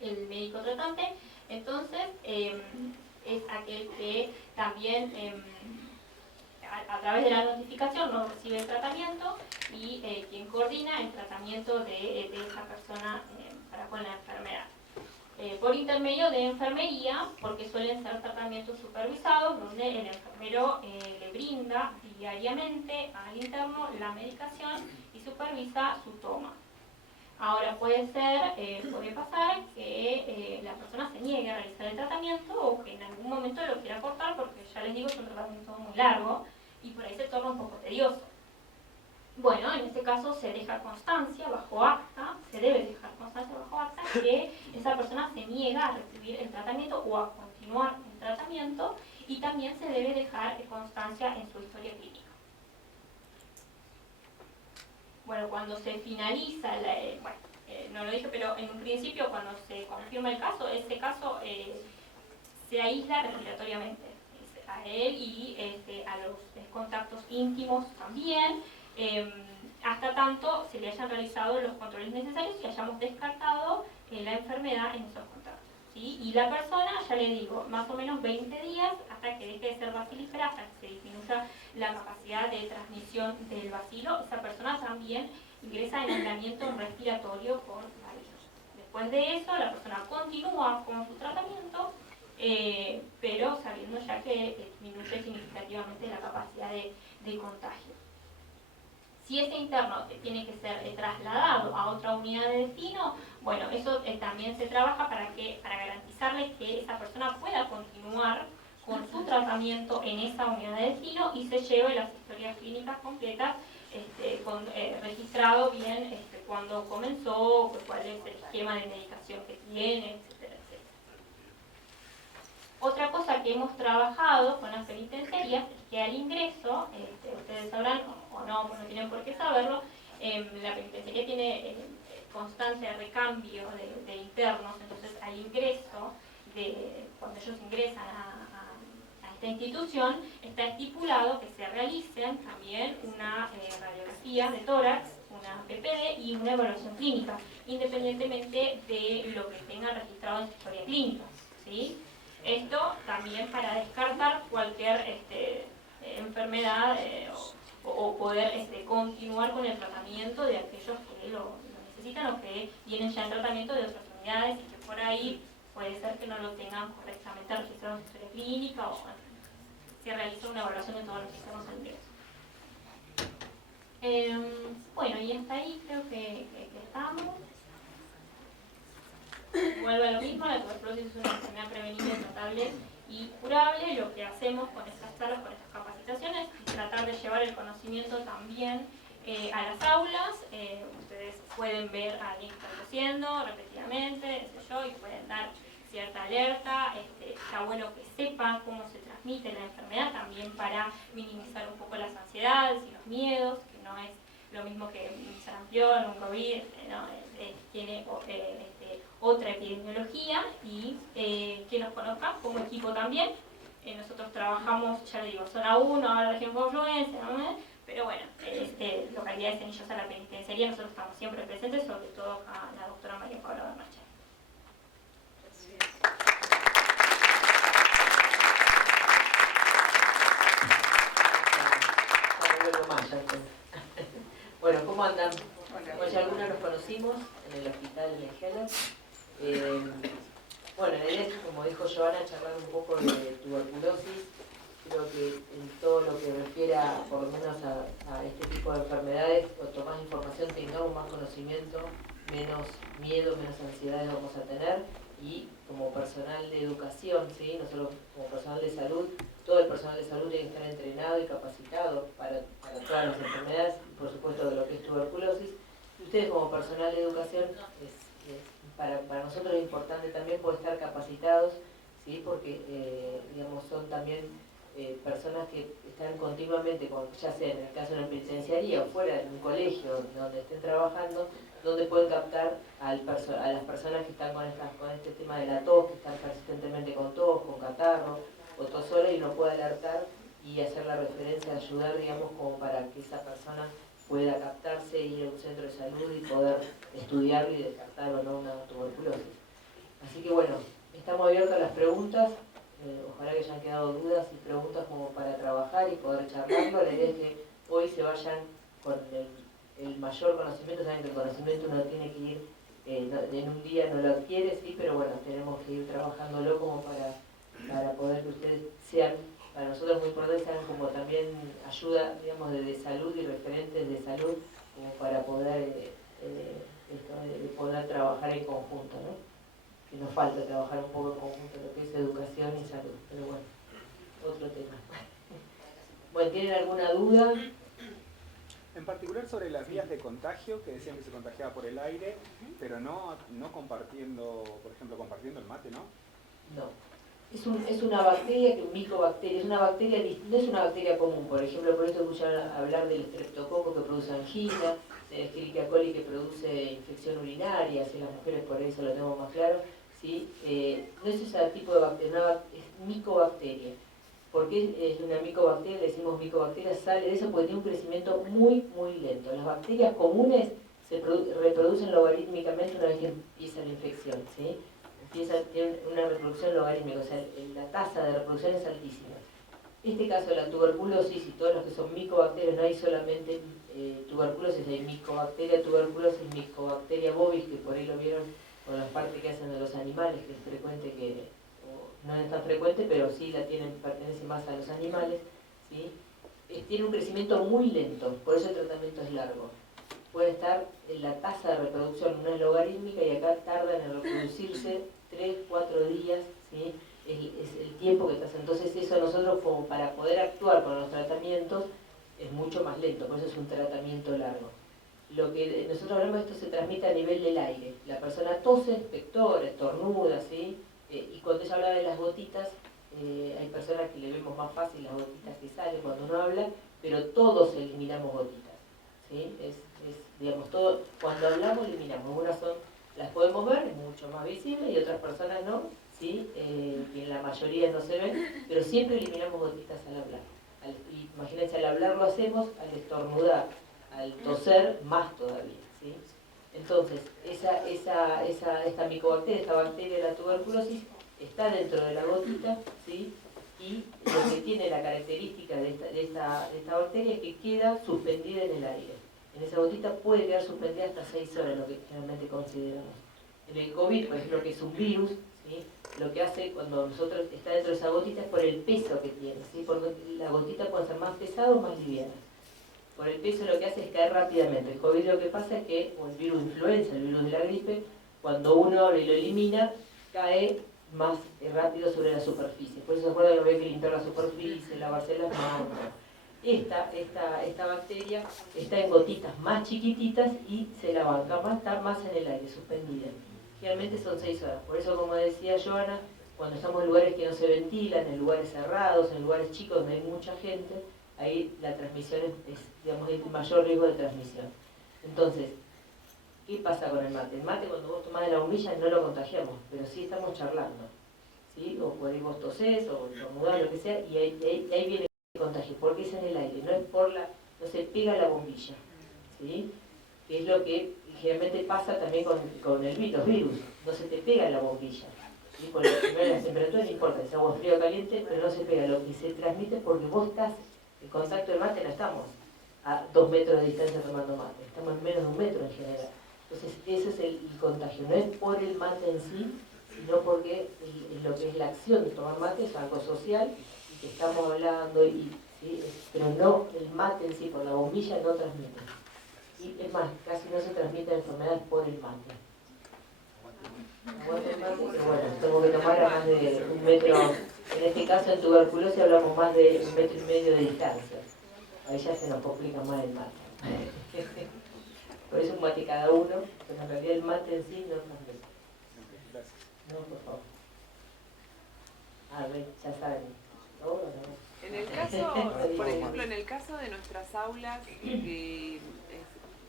El médico tratante, entonces, es aquel que también a través de la notificación no recibe el tratamiento, y quien coordina el tratamiento de esa persona para con la enfermedad. Por intermedio de enfermería, porque suelen ser tratamientos supervisados, donde el enfermero le brinda diariamente al interno la medicación y supervisa su toma. Ahora puede pasar que la persona se niegue a realizar el tratamiento, o que en algún momento lo quiera cortar, porque ya les digo, es un tratamiento muy largo y por ahí se torna un poco tedioso. Bueno, en este caso se deja constancia bajo acta, se debe dejar constancia bajo acta que esa persona se niega a recibir el tratamiento o a continuar el tratamiento, y también se debe dejar constancia en su historia clínica. Bueno, cuando se finaliza, no lo dije, pero en un principio cuando se confirma el caso, ese caso se aísla respiratoriamente a él y a los contactos íntimos también, hasta tanto se le hayan realizado los controles necesarios y hayamos descartado la enfermedad en esos contactos, ¿sí? Y la persona, ya le digo, más o menos 20 días hasta que deje de ser bacilífera, hasta que se disminuya la capacidad de transmisión del bacilo, esa persona también ingresa en aislamiento respiratorio por barbijo. Después de eso, la persona continúa con su tratamiento, pero sabiendo ya que disminuye significativamente la capacidad de contagio. Si ese interno tiene que ser trasladado a otra unidad de destino, bueno, eso también se trabaja para garantizarle que esa persona pueda continuar con su tratamiento en esa unidad de destino y se lleve las historias clínicas completas, registrado bien cuándo comenzó, cuál es el esquema de medicación que tiene, etcétera, etcétera. Otra cosa que hemos trabajado con las penitenciarias es que al ingreso, ustedes sabrán o no, pues no tienen por qué saberlo, la penitenciaría tiene constante recambio de internos, entonces al ingreso, cuando ellos ingresan a esta institución, está estipulado que se realicen también una radiografía de tórax, una PPD y una evaluación clínica, independientemente de lo que tengan registrado en su historia clínica, ¿sí? Esto también para descartar cualquier enfermedad o poder continuar con el tratamiento de aquellos que lo necesitan o que tienen ya el tratamiento de otras unidades y que por ahí puede ser que no lo tengan correctamente registrado en su historia clínica, o se realiza una evaluación de todos los sistemas al ingreso. Bueno, y hasta ahí creo que estamos. Vuelve a lo mismo, la tuberculosis es una enfermedad prevenible, tratable y curable. Lo que hacemos con estas charlas, con estas capacitaciones, es tratar de llevar el conocimiento también a las aulas. Ustedes pueden ver a alguien que está tosiendo repetidamente, y pueden dar cierta alerta. Está bueno que sepan cómo se transmite la enfermedad, también para minimizar un poco las ansiedades y los miedos, que no es lo mismo que un sarampión, un COVID, ¿no? Tiene otra epidemiología, y que nos conozcan como equipo también. Nosotros trabajamos, ya le digo, zona 1, ahora región confluencia, ¿no? Pero bueno, localidades cenillos a la penitenciaría, nosotros estamos siempre presentes, sobre todo acá la doctora María Paula Bernache. Bueno, ¿cómo andan? Bueno, ya algunos nos conocimos en el hospital de Heller. Bueno, la idea es, como dijo Joana, charlar un poco de tuberculosis. Creo que en todo lo que refiere por lo menos a este tipo de enfermedades, cuanto más información tengamos, más conocimiento, menos miedo, menos ansiedades vamos a tener. Y como personal de educación, ¿sí? Nosotros como personal de salud, todo el personal de salud tiene que estar entrenado y capacitado para todas las enfermedades, por supuesto de lo que es tuberculosis. Y ustedes como personal de educación, para nosotros es importante también poder estar capacitados, ¿sí? Porque digamos, son también personas que están continuamente, ya sea en el caso de una penitenciaría o fuera de un colegio donde estén trabajando, donde pueden captar a las personas que están con este tema de la tos, que están persistentemente con tos, con catarro o tos sola, y uno puede alertar y hacer la referencia, ayudar, digamos, como para que esa persona pueda captarse, ir a un centro de salud y poder estudiarlo y descartar o no una tuberculosis. Así que bueno, estamos abiertos a las preguntas. Ojalá que hayan quedado dudas y preguntas como para trabajar y poder charlarlo. La idea es que hoy se vayan con el mayor conocimiento. Saben que el conocimiento uno tiene que ir, en un día no lo adquiere, sí, pero bueno, tenemos que ir trabajándolo como para poder que ustedes sean, para nosotros muy importante, sean como también ayuda, digamos, de salud y referentes de salud, como para poder, poder trabajar en conjunto, ¿no? Que nos falta trabajar un poco en conjunto lo que es educación y salud, pero bueno, otro tema. Bueno, ¿tienen alguna duda? En particular sobre las vías de contagio, que decían que se contagiaba por el aire, pero no compartiendo, por ejemplo, compartiendo el mate, ¿no? No. Es una bacteria, que micobacteria, no es una bacteria común. Por ejemplo, por esto escucharon hablar del estreptococo que produce angina, de la Escherichia coli que produce infección urinaria, si las mujeres por eso lo tenemos más claro, ¿sí? No es ese tipo de bacteria, es micobacteria. ¿Por qué es una micobacteria? Le decimos micobacteria, sale de eso porque tiene un crecimiento muy, muy lento. Las bacterias comunes se reproducen logarítmicamente una vez que empieza la infección, ¿sí? Tiene una reproducción logarítmica, o sea, la tasa de reproducción es altísima. En este caso, la tuberculosis y todos los que son micobacterias, no hay solamente tuberculosis, hay micobacteria tuberculosis, micobacteria bovis, que por ahí lo vieron con las partes que hacen de los animales, que es frecuente no es tan frecuente, pero sí pertenece más a los animales, ¿sí? Tiene un crecimiento muy lento, por eso el tratamiento es largo. Puede estar en la tasa de reproducción, no es logarítmica, y acá tardan en reproducirse 3, 4 días, ¿sí? Es el tiempo que pasa. Entonces eso nosotros, como para poder actuar con los tratamientos, es mucho más lento, por eso es un tratamiento largo. Lo que nosotros hablamos, esto se transmite a nivel del aire. La persona tose, pectora, estornuda, ¿sí? Y cuando ella habla de las gotitas, hay personas que le vemos más fácil las gotitas que salen cuando uno habla, pero todos eliminamos gotitas, ¿sí? Digamos, todo, cuando hablamos eliminamos. Unas las podemos ver, es mucho más visible, y otras personas no, ¿sí? Que en la mayoría no se ven, pero siempre eliminamos gotitas al hablar. Imagínense, al hablar lo hacemos, al estornudar, al toser, más todavía, ¿sí? Entonces, esta micobacteria, esta bacteria de la tuberculosis, está dentro de la gotita, ¿sí? Y lo que tiene la característica de esta bacteria es que queda suspendida en el aire. En esa gotita puede quedar suspendida hasta 6 horas, lo que generalmente consideramos. En el COVID, por ejemplo, que es un virus, ¿sí? Lo que hace cuando nosotros está dentro de esa gotita es por el peso que tiene, ¿sí? Porque la gotita puede ser más pesada o más liviana. Por el peso lo que hace es caer rápidamente. El COVID lo que pasa es que, o el virus de influenza, el virus de la gripe, cuando uno lo elimina, cae más rápido sobre la superficie. Por eso se acuerdan que había que limpiar la superficie, lavarse las manos. Esta bacteria está en gotitas más chiquititas y se la banca, está más en el aire, suspendida. Generalmente son 6 horas. Por eso, como decía Joana, cuando estamos en lugares que no se ventilan, en lugares cerrados, en lugares chicos donde hay mucha gente, ahí la transmisión digamos, el mayor riesgo de transmisión. Entonces, ¿qué pasa con el mate? El mate, cuando vos tomás de la bombilla, no lo contagiamos, pero sí estamos charlando, ¿sí? O por ahí vos tosés, o estornudás, lo que sea, y ahí viene el contagio, porque es en el aire, no se pega a la bombilla, ¿sí? Que es lo que generalmente pasa también con el virus, no se te pega a la bombilla. ¿Sí? Por la temperatura no importa, es agua fría o caliente, pero no se pega. Lo que se transmite es porque vos estás, en contacto del mate, no estamos a 2 metros de distancia tomando mate, estamos en menos de 1 metro en general. Entonces ese es el contagio, no es por el mate en sí, sino porque lo que es la acción de tomar mate es algo social y que estamos hablando, ¿sí? Pero no el mate en sí, por la bombilla no transmite. Y es más, casi no se transmiten enfermedades por el mate. Aguanta el mate, pero bueno, tengo que tomar a más de 1 metro, en este caso en tuberculosis hablamos más de 1,5 metros de distancia. Ahí ya se nos complica más el mate. Por eso un mate cada uno, pero en realidad el mate en sí no transmite. Gracias. No, por favor. A ver, ya saben. ¿No? ¿No? En el caso, por ejemplo, en el caso de nuestras aulas, que es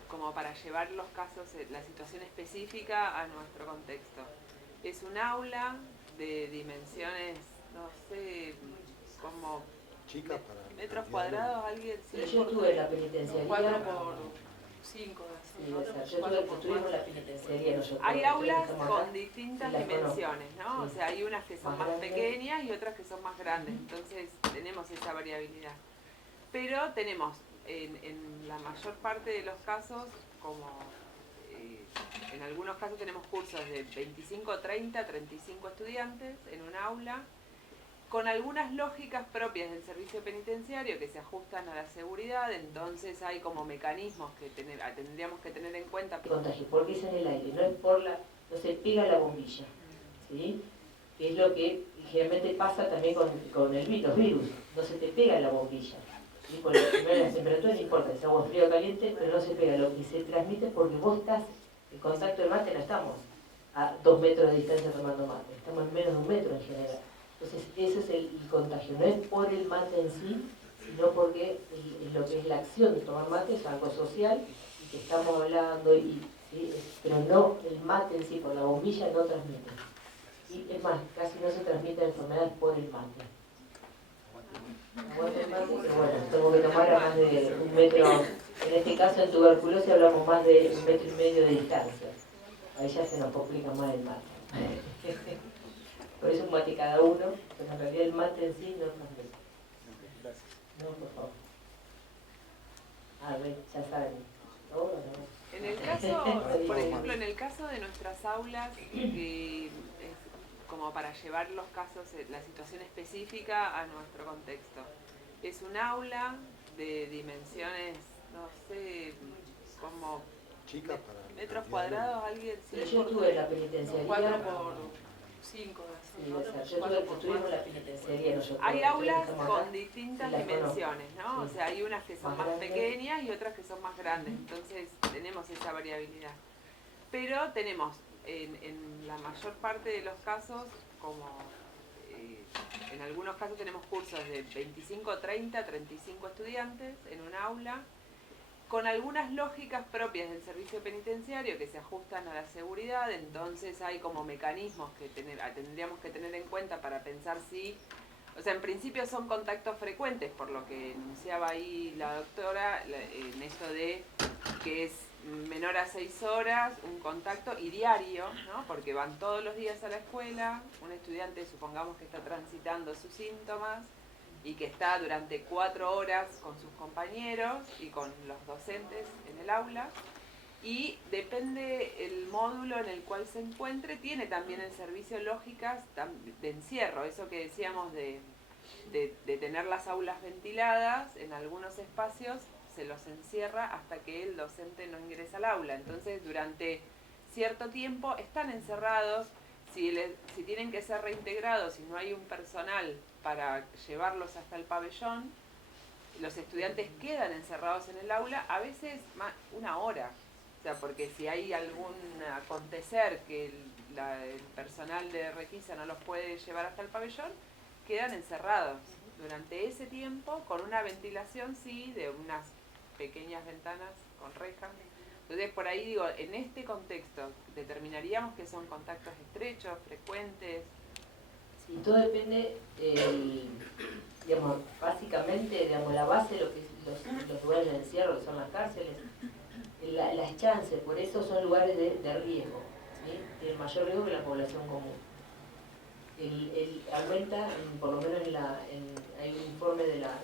como para llevar los casos, la situación específica a nuestro contexto. Es un aula de dimensiones, no sé, como Chica para metros cuadrados, alguien. Pero yo estuve en la penitenciaría. 4 por 5. Sí, o sea, estuvimos en la penitenciaría nosotros. Hay aulas estamos con acá. distintas Sí, las dimensiones, ¿no? Sí. O sea, hay unas que son Más más grandes. pequeñas y otras que son más grandes. Entonces tenemos esa variabilidad. Pero tenemos, en la mayor parte de los casos, como en algunos casos tenemos cursos de 25, 30, 35 estudiantes en un aula, con algunas lógicas propias del servicio penitenciario que se ajustan a la seguridad. Entonces hay como mecanismos que tendríamos que tener en cuenta. Contagio, porque es en el aire, no es por no se pega la bombilla, ¿sí? Que es lo que generalmente pasa también con los virus, no se te pega la bombilla. ¿Sí? Por la temperatura no importa, es agua fría o caliente, pero no se pega. Lo que se transmite porque vos estás, en contacto del mate no estamos a 2 metros de distancia tomando mate, estamos en menos de 1 metro en general. Entonces ese es el contagio, no es por el mate en sí, sino porque lo que es la acción de tomar mate es algo social y que estamos hablando, ¿sí? Pero no el mate en sí, por la bombilla no transmite. Y es más, casi no se transmiten enfermedades por el mate. Aguanta el mate, pero bueno, tengo que tomar a más de 1 metro, en este caso en tuberculosis hablamos más de 1,5 metros de distancia. Ahí ya se nos complica más el mate. Por eso un mate cada uno, pero en realidad el mate en sí no transmite. Gracias. No, por favor. A ver, ya saben. ¿No? ¿No? En el caso, por ejemplo, en el caso de nuestras aulas, que es como para llevar los casos, la situación específica a nuestro contexto. Es un aula de dimensiones, no sé, como chica para metros cuadrados, alguien. Pero yo estuve en la penitenciaría. 4 por 5. Sí, o sea, estuvimos en la penitenciaría nosotros. Hay aulas estamos acá. con distintas Sí, las dimensiones, ¿no? Sí. O sea, hay unas que son Más más grandes. pequeñas y otras que son más grandes. Entonces tenemos esa variabilidad. Pero tenemos, en la mayor parte de los casos, como en algunos casos tenemos cursos de 25, 30, 35 estudiantes en un aula, con algunas lógicas propias del servicio penitenciario que se ajustan a la seguridad. Entonces hay como mecanismos que tendríamos que tener en cuenta para pensar si, o sea, en principio son contactos frecuentes, por lo que enunciaba ahí la doctora, en esto de que es menor a 6 horas, un contacto y diario, ¿no? Porque van todos los días a la escuela, un estudiante supongamos que está transitando sus síntomas y que está durante 4 horas con sus compañeros y con los docentes en el aula, y depende el módulo en el cual se encuentre, tiene también el servicio lógicas de encierro, eso que decíamos de tener las aulas ventiladas. En algunos espacios se los encierra hasta que el docente no ingresa al aula, entonces durante cierto tiempo están encerrados. Si tienen que ser reintegrados, si no hay un personal para llevarlos hasta el pabellón, los estudiantes quedan encerrados en el aula, a veces más 1 hora. O sea, porque si hay algún acontecer que el personal de requisa no los puede llevar hasta el pabellón, quedan encerrados durante ese tiempo con una ventilación, sí, de unas pequeñas ventanas con rejas. Entonces, por ahí digo, en este contexto, determinaríamos que son contactos estrechos, frecuentes. Sí, todo depende, digamos, básicamente, digamos, la base de lo que es los lugares de encierro, que son las cárceles, las chances, por eso son lugares de riesgo, ¿sí? Tienen mayor riesgo que la población común. Aumenta, por lo menos hay un informe de la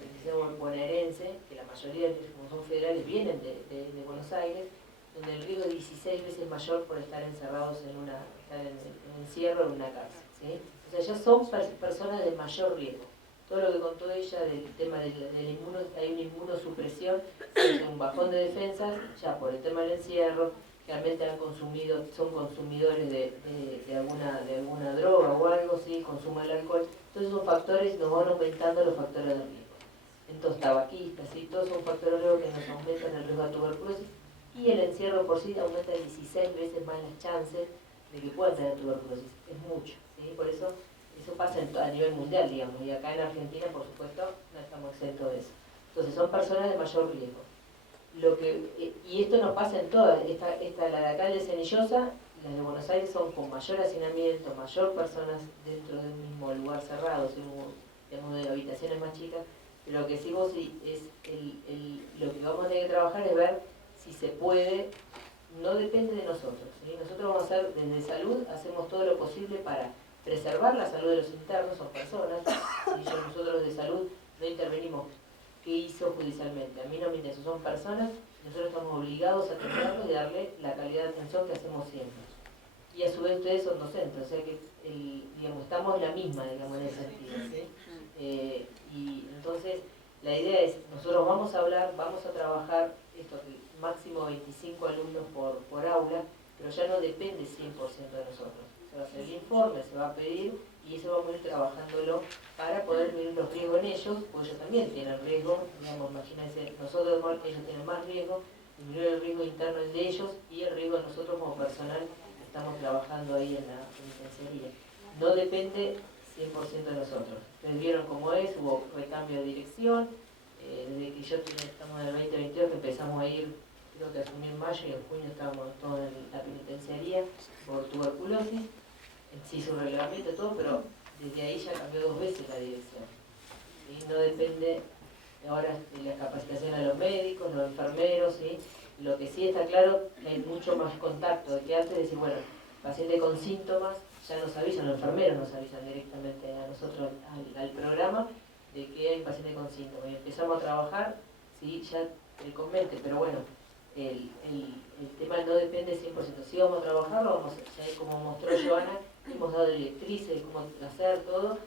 petición bonaerense, que la mayoría, como son federales, vienen de Buenos Aires, donde el riesgo es 16 veces mayor por estar encerrados estar en encierro en una cárcel, ¿sí? O sea, ya son personas de mayor riesgo. Todo lo que contó ella del tema hay una inmunosupresión, es un bajón de defensas, ya por el tema del encierro, realmente son consumidores de alguna droga o algo, ¿sí? Consumo del alcohol. Entonces son factores, nos van aumentando los factores de riesgo. Entonces tabaquistas, ¿sí? Todos son factores de riesgo que nos aumentan el riesgo de tuberculosis, y el encierro por sí aumenta 16 veces más las chances de que puedan tener tuberculosis. Es mucho, ¿sí? Por eso pasa a nivel mundial, digamos, y acá en Argentina, por supuesto, no estamos exentos de eso. Entonces son personas de mayor riesgo. Y esto nos pasa en todas, la de acá de Cenillosa, las de Buenos Aires son con mayor hacinamiento, mayor personas dentro de un mismo lugar cerrado, digamos, de habitaciones más chicas. Pero lo que sí vos es lo que vamos a tener que trabajar es ver si se puede, no depende de nosotros, ¿sí? Nosotros vamos a hacer, desde salud, hacemos todo lo posible para preservar la salud de los internos, son personas, ¿sí? Nosotros de salud no intervenimos qué hizo judicialmente, a mí no me interesa, son personas, nosotros estamos obligados a atenderlos y darle la calidad de atención que hacemos siempre. Y a su vez ustedes son docentes, o sea que digamos, estamos en la misma, digamos, en ese sentido, ¿sí? Y entonces la idea es, nosotros vamos a hablar, vamos a trabajar esto, máximo 25 alumnos por aula, pero ya no depende 100% de nosotros. Se va a hacer el informe, se va a pedir, y eso vamos a ir trabajándolo para poder medir los riesgos en ellos, porque ellos también tienen riesgo, digamos, imagínense, nosotros ellos tienen más riesgo, disminuir el riesgo interno de ellos y el riesgo de nosotros como personal que estamos trabajando ahí en la penitenciaría. No depende 100% de nosotros. Ustedes vieron cómo es, hubo recambio de dirección, desde que estamos en el 2022 que empezamos a ir, creo que asumí en mayo y en junio estábamos todos en la penitenciaría por tuberculosis, se hizo un reglamento y todo, pero desde ahí ya cambió 2 veces la dirección. ¿Sí? No depende ahora de la capacitación a los médicos, los enfermeros, ¿sí? Lo que sí está claro que hay mucho más contacto, de que antes de decir, bueno, paciente con síntomas, ya nos avisan, los enfermeros nos avisan directamente a nosotros, al programa, de que hay un paciente con síntomas. Y empezamos a trabajar, sí, ya precomente, pero bueno, el tema no depende 100%. Si vamos a trabajarlo, ya como mostró Joana, hemos dado directrices de cómo hacer todo,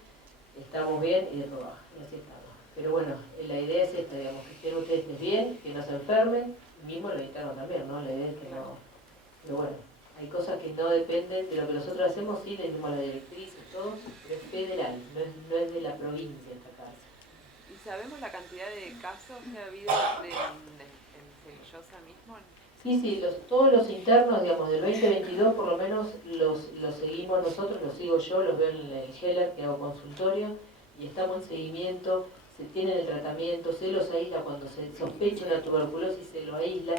estamos bien y después baja, y así estamos. Pero bueno, la idea es esta, digamos, que estén ustedes bien, que no se enfermen, mismo lo internos también, ¿no? La idea es que no. Pero bueno, hay cosas que no dependen de lo que nosotros hacemos, sí, le dimos la directriz y todo, pero es federal, no es de la provincia esta casa. ¿Y sabemos la cantidad de casos que ha habido en Cenillosa mismo? Sí, todos los internos, digamos, del 2022 por lo menos los seguimos nosotros, los sigo yo, los veo en el Heller, que hago consultorio, y estamos en seguimiento, se tienen el tratamiento, se los aísla cuando se sospecha una tuberculosis, se lo aísla.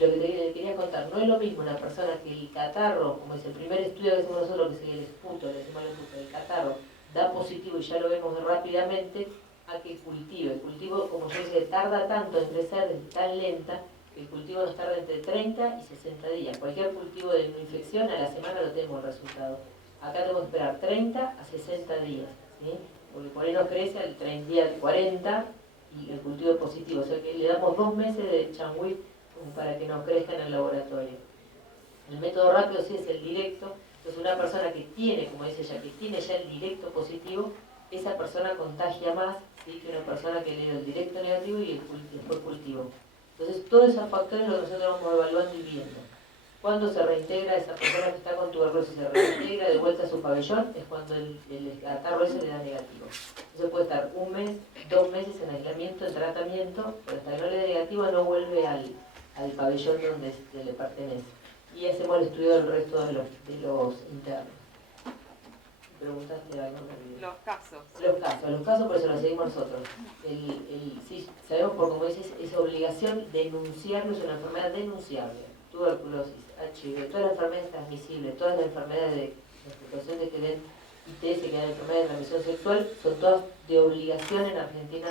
Lo que te quería contar, no es lo mismo una persona que el catarro, como es el primer estudio que hacemos nosotros, que es el esputo, el catarro da positivo y ya lo vemos rápidamente, a que cultive. El cultivo, como yo decía, tarda tanto en crecer, es tan lenta, que el cultivo nos tarda entre 30 y 60 días. Cualquier cultivo de una infección, a la semana lo tenemos el resultado. Acá tenemos que esperar 30 a 60 días, ¿sí? Porque por ahí nos crece al día 40 y el cultivo es positivo. O sea que le damos 2 meses de changüí para que nos crezca en el laboratorio. El método rápido sí es el directo. Entonces una persona que tiene, como dice ella, que tiene ya el directo positivo, esa persona contagia más, ¿sí? Que una persona que le dio el directo negativo y después cultivo. Entonces todos esos factores los nosotros vamos evaluando y viendo. Cuando se reintegra esa persona que está con tuberculosis, se reintegra de vuelta a su pabellón, es cuando el catarro ese le da negativo. Entonces puede estar 1 mes, 2 meses en aislamiento, en tratamiento, pero hasta que no le dé negativo no vuelve al pabellón donde le pertenece. Y hacemos el estudio del resto de los internos. ¿Preguntaste algo? Los casos. Los casos por eso los seguimos nosotros. Sí, sabemos por como dices, es obligación denunciarlo, es una enfermedad denunciable. Tuberculosis, HIV, todas las enfermedades transmisibles, todas las enfermedades de situaciones que den ITS, que dan enfermedades de transmisión sexual, son todas de obligación en Argentina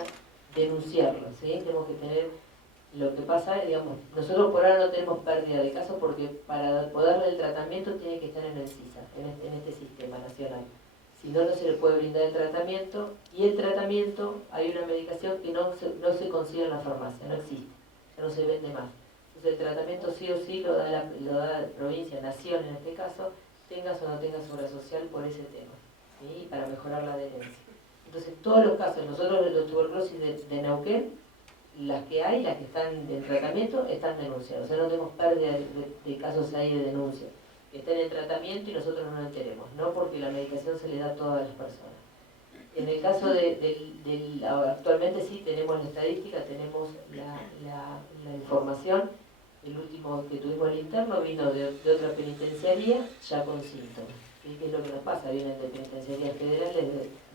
denunciarlas, ¿sí? Tenemos que tener. Lo que pasa, digamos, nosotros por ahora no tenemos pérdida de casos porque para poder dar el tratamiento tiene que estar en el CISA, en este sistema nacional. Si no, no se le puede brindar el tratamiento, y el tratamiento, hay una medicación que no se consigue en la farmacia, no existe, ya no se vende más. Entonces el tratamiento sí o sí lo da la provincia, nación en este caso, tengas o no tengas obra social por ese tema, ¿sí? Para mejorar la adherencia. Entonces todos los casos, nosotros los tuberculosis de Neuquén, las que hay, las que están en tratamiento, están denunciadas. O sea, no tenemos pérdida de casos ahí de denuncia. Que estén en tratamiento y nosotros no nos enteremos, no porque la medicación se le da a todas las personas. En el caso actualmente sí tenemos la estadística, tenemos la información. El último que tuvimos el interno vino de otra penitenciaría ya con síntomas. ¿Qué es lo que nos pasa? Vienen de penitenciarías federales,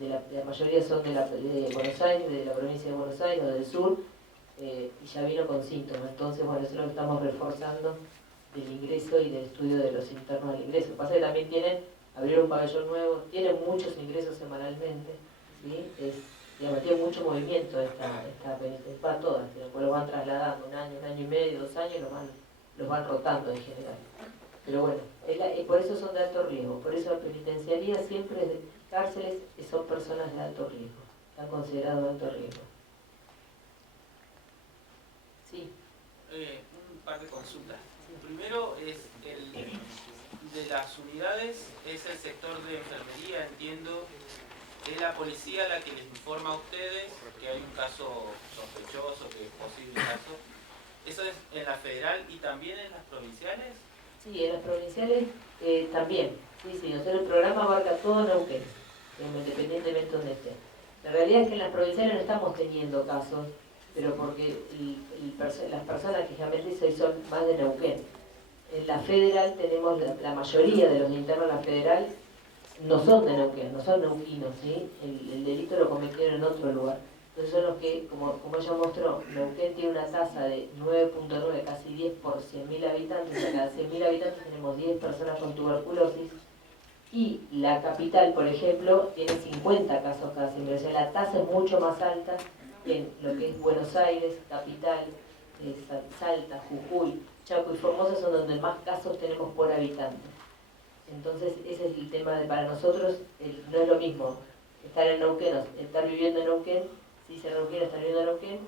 la mayoría son de Buenos Aires, de la provincia de Buenos Aires o del sur, y ya vino con síntomas. Entonces, bueno, eso es lo que estamos reforzando del ingreso y del estudio de los internos del ingreso. Pasa que también abrieron un pabellón nuevo, tienen muchos ingresos semanalmente, ¿sí? Tiene mucho movimiento esta penitencia, va todas, después lo van trasladando un año y medio, 2 años, los van rotando en general. Pero bueno, por eso son de alto riesgo, por eso la penitenciaría siempre es de cárceles que son personas de alto riesgo, están considerados de alto riesgo. Sí. Un par de consultas. Primero es de las unidades, es el sector de enfermería, entiendo, es la policía la que les informa a ustedes que hay un caso sospechoso, que es posible caso. ¿Eso es en la federal y también en las provinciales? Sí, en las provinciales también. Sí, nosotros el programa abarca todo Neuquén, independientemente de donde esté. La realidad es que en las provinciales no estamos teniendo casos, pero porque las personas que generalmente son más de Neuquén. En la federal tenemos la mayoría de los internos en la federal no son de Neuquén, no son neuquinos, ¿sí? El delito lo cometieron en otro lugar. Entonces son los que, como ella mostró, Neuquén tiene una tasa de 9.9, casi 10 por 100.000 habitantes, o sea, cada 100.000 habitantes tenemos 10 personas con tuberculosis, y la capital, por ejemplo, tiene 50 casos cada 100.000, o sea, la tasa es mucho más alta que en lo que es Buenos Aires, capital, Salta, Jujuy, Chaco y Formosa son donde más casos tenemos por habitante. Entonces ese es el tema para nosotros, no es lo mismo estar en Neuquén, estar viviendo en Neuquén, si ser neuquén, estar viviendo en Neuquén,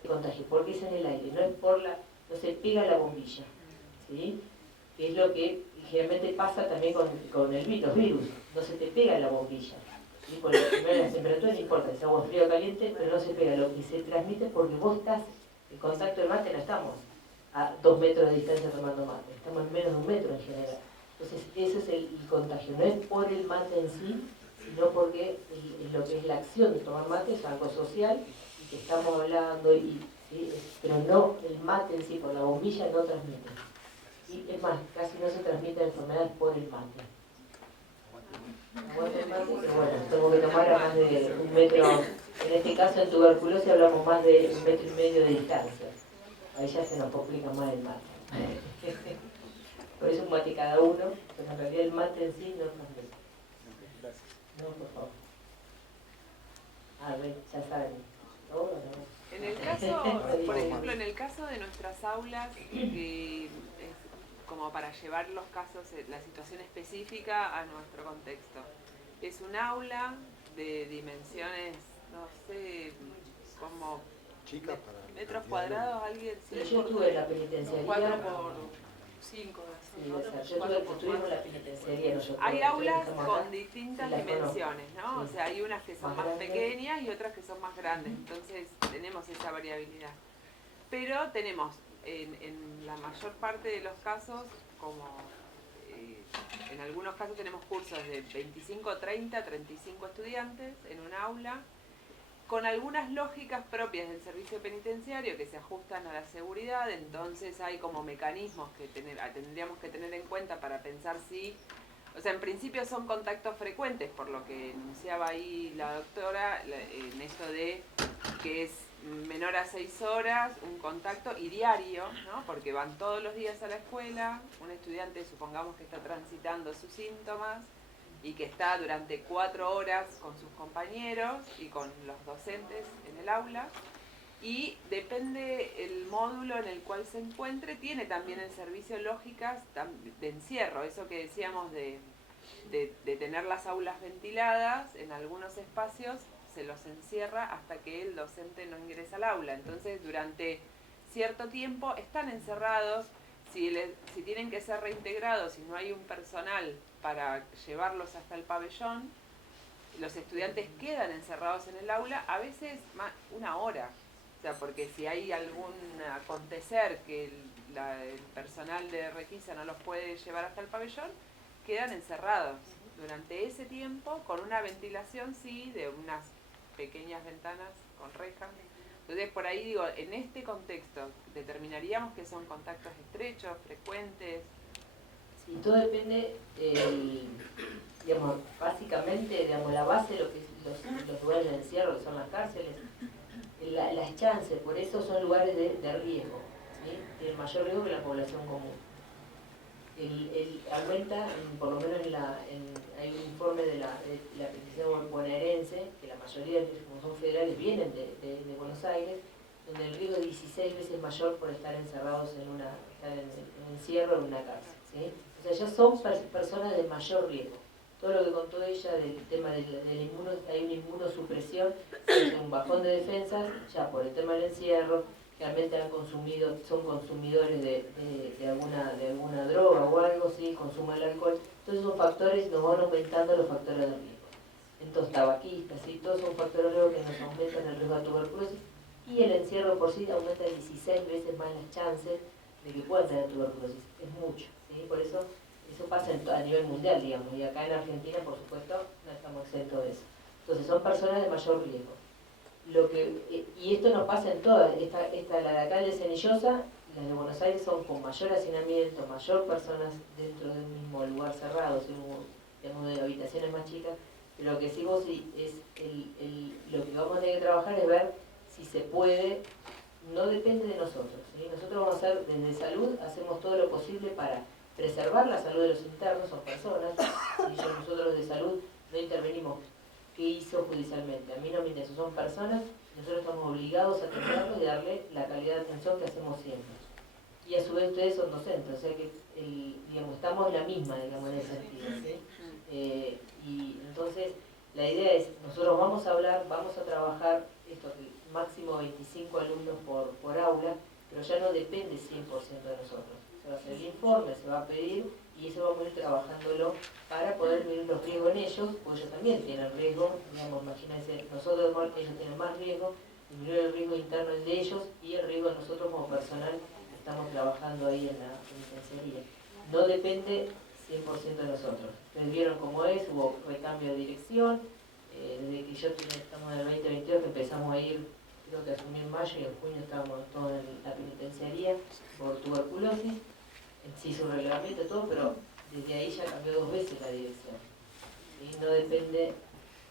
se contagia, porque es en el aire, no es no se pega la bombilla, ¿sí? Que es lo que generalmente pasa también con los virus, no se te pega la bombilla, ¿sí? Por la temperatura no importa, es agua fría o caliente, pero no se pega, lo que se transmite porque vos estás, el contacto del mate no estamos a 2 metros de distancia tomando mate, estamos en menos de 1 metro en general. Entonces ese es el contagio, no es por el mate en sí, sino porque lo que es la acción de tomar mate es algo social y que estamos hablando, ¿sí? Pero no el mate en sí, por la bombilla no transmite. Y es más, casi no se transmiten enfermedades por el mate. Aguanta el mate, pero bueno, tengo que tomar a más de 1 metro, en este caso en tuberculosis hablamos más de 1,5 metros de distancia. Ahí ya se nos complica más el mate. Por eso un mate cada uno, pero en realidad el mate en sí no transmite. Gracias. No, por favor. A ver, ya saben. No. En el caso, por ejemplo, en el caso de nuestras aulas, que es como para llevar los casos, la situación específica a nuestro contexto. Es un aula de dimensiones, no sé, como Chica para metros cuadrados, alguien. Sí, yo tuve la penitenciaría. 4 por 5, Sí, yo tuvimos la penitenciaría. Hay aulas con distintas dimensiones, ¿no? O sea, hay unas que son más pequeñas y otras que son más grandes. Entonces tenemos esa variabilidad. Pero tenemos en la mayor parte de los casos, como en algunos casos tenemos cursos de 25, 30, 35 estudiantes en un aula, con algunas lógicas propias del servicio penitenciario que se ajustan a la seguridad. Entonces hay como mecanismos que tendríamos que tener en cuenta para pensar si, o sea, en principio son contactos frecuentes, por lo que enunciaba ahí la doctora, en eso de que es menor a 6 horas, un contacto y diario, ¿no? Porque van todos los días a la escuela, un estudiante supongamos que está transitando sus síntomas, y que está durante 4 horas con sus compañeros y con los docentes en el aula, y depende el módulo en el cual se encuentre, tiene también el servicio lógicas de encierro, eso que decíamos de tener las aulas ventiladas. En algunos espacios se los encierra hasta que el docente no ingresa al aula. Entonces durante cierto tiempo, están encerrados, si tienen que ser reintegrados, si no hay un personal para llevarlos hasta el pabellón, los estudiantes quedan encerrados en el aula, a veces una hora. O sea, porque si hay algún acontecer que el personal de requisa no los puede llevar hasta el pabellón, quedan encerrados durante ese tiempo con una ventilación, sí, de unas pequeñas ventanas con rejas. Entonces, por ahí digo, en este contexto, determinaríamos que son contactos estrechos, frecuentes. Sí, todo depende, digamos, básicamente, digamos, la base de lo que es los lugares de encierro, que son las cárceles, las chances, por eso son lugares de riesgo, ¿sí? Tienen mayor riesgo que la población común. Aumenta, por lo menos hay un informe de la petición bonaerense, que la mayoría, como son federales, vienen de Buenos Aires, donde el riesgo es 16 veces mayor por estar encerrados estar en encierro en una cárcel, ¿sí? O sea, ya son personas de mayor riesgo. Todo lo que contó ella del tema hay una inmunosupresión, un bajón de defensas, ya por el tema del encierro, realmente son consumidores de alguna droga o algo, ¿sí? Consumo del alcohol. Entonces esos factores nos van aumentando los factores de riesgo. Entonces tabaquistas, ¿sí? Todos son factores de riesgo que nos aumentan el riesgo de tuberculosis, y el encierro por sí aumenta 16 veces más las chances de que puedan tener tuberculosis. Es mucho, ¿sí? Por eso pasa a nivel mundial, digamos, y acá en Argentina, por supuesto, no estamos exentos de eso. Entonces son personas de mayor riesgo. Y esto nos pasa en todas, la de acá de Cenillosa, las de Buenos Aires son con mayor hacinamiento, mayor personas dentro de un mismo lugar cerrado, digamos, de habitaciones más chicas, pero lo que sí vos es, lo que vamos a tener que trabajar es ver si se puede, no depende de nosotros, ¿sí? Nosotros vamos a hacer, desde salud, hacemos todo lo posible para preservar la salud de los internos, son personas, ¿sí? Nosotros de salud no intervenimos qué hizo judicialmente, a mí no me interesa, son personas, nosotros estamos obligados a atenderlos y darle la calidad de atención que hacemos siempre. Y a su vez ustedes son docentes, o sea que digamos, estamos en la misma, digamos, en ese sentido, ¿sí? Y entonces la idea es, nosotros vamos a hablar, vamos a trabajar esto, máximo 25 alumnos por aula, pero ya no depende 100% de nosotros. Se va a hacer el informe, se va a pedir, y eso vamos a ir trabajándolo para poder medir los riesgos en ellos, porque ellos también tienen riesgo, digamos, imagínense, nosotros, ellos tienen más riesgo, disminuir el riesgo interno de ellos y el riesgo de nosotros como personal que estamos trabajando ahí en la penitenciaría. No depende 100% de nosotros. Ustedes vieron cómo es, hubo recambio de dirección, desde que estamos en el 2022 que empezamos a ir, creo que asumí en mayo, y en junio estábamos todos en la penitenciaría por tuberculosis. Se hizo un reglamento y todo, pero desde ahí ya cambió 2 veces la dirección. ¿Sí? No depende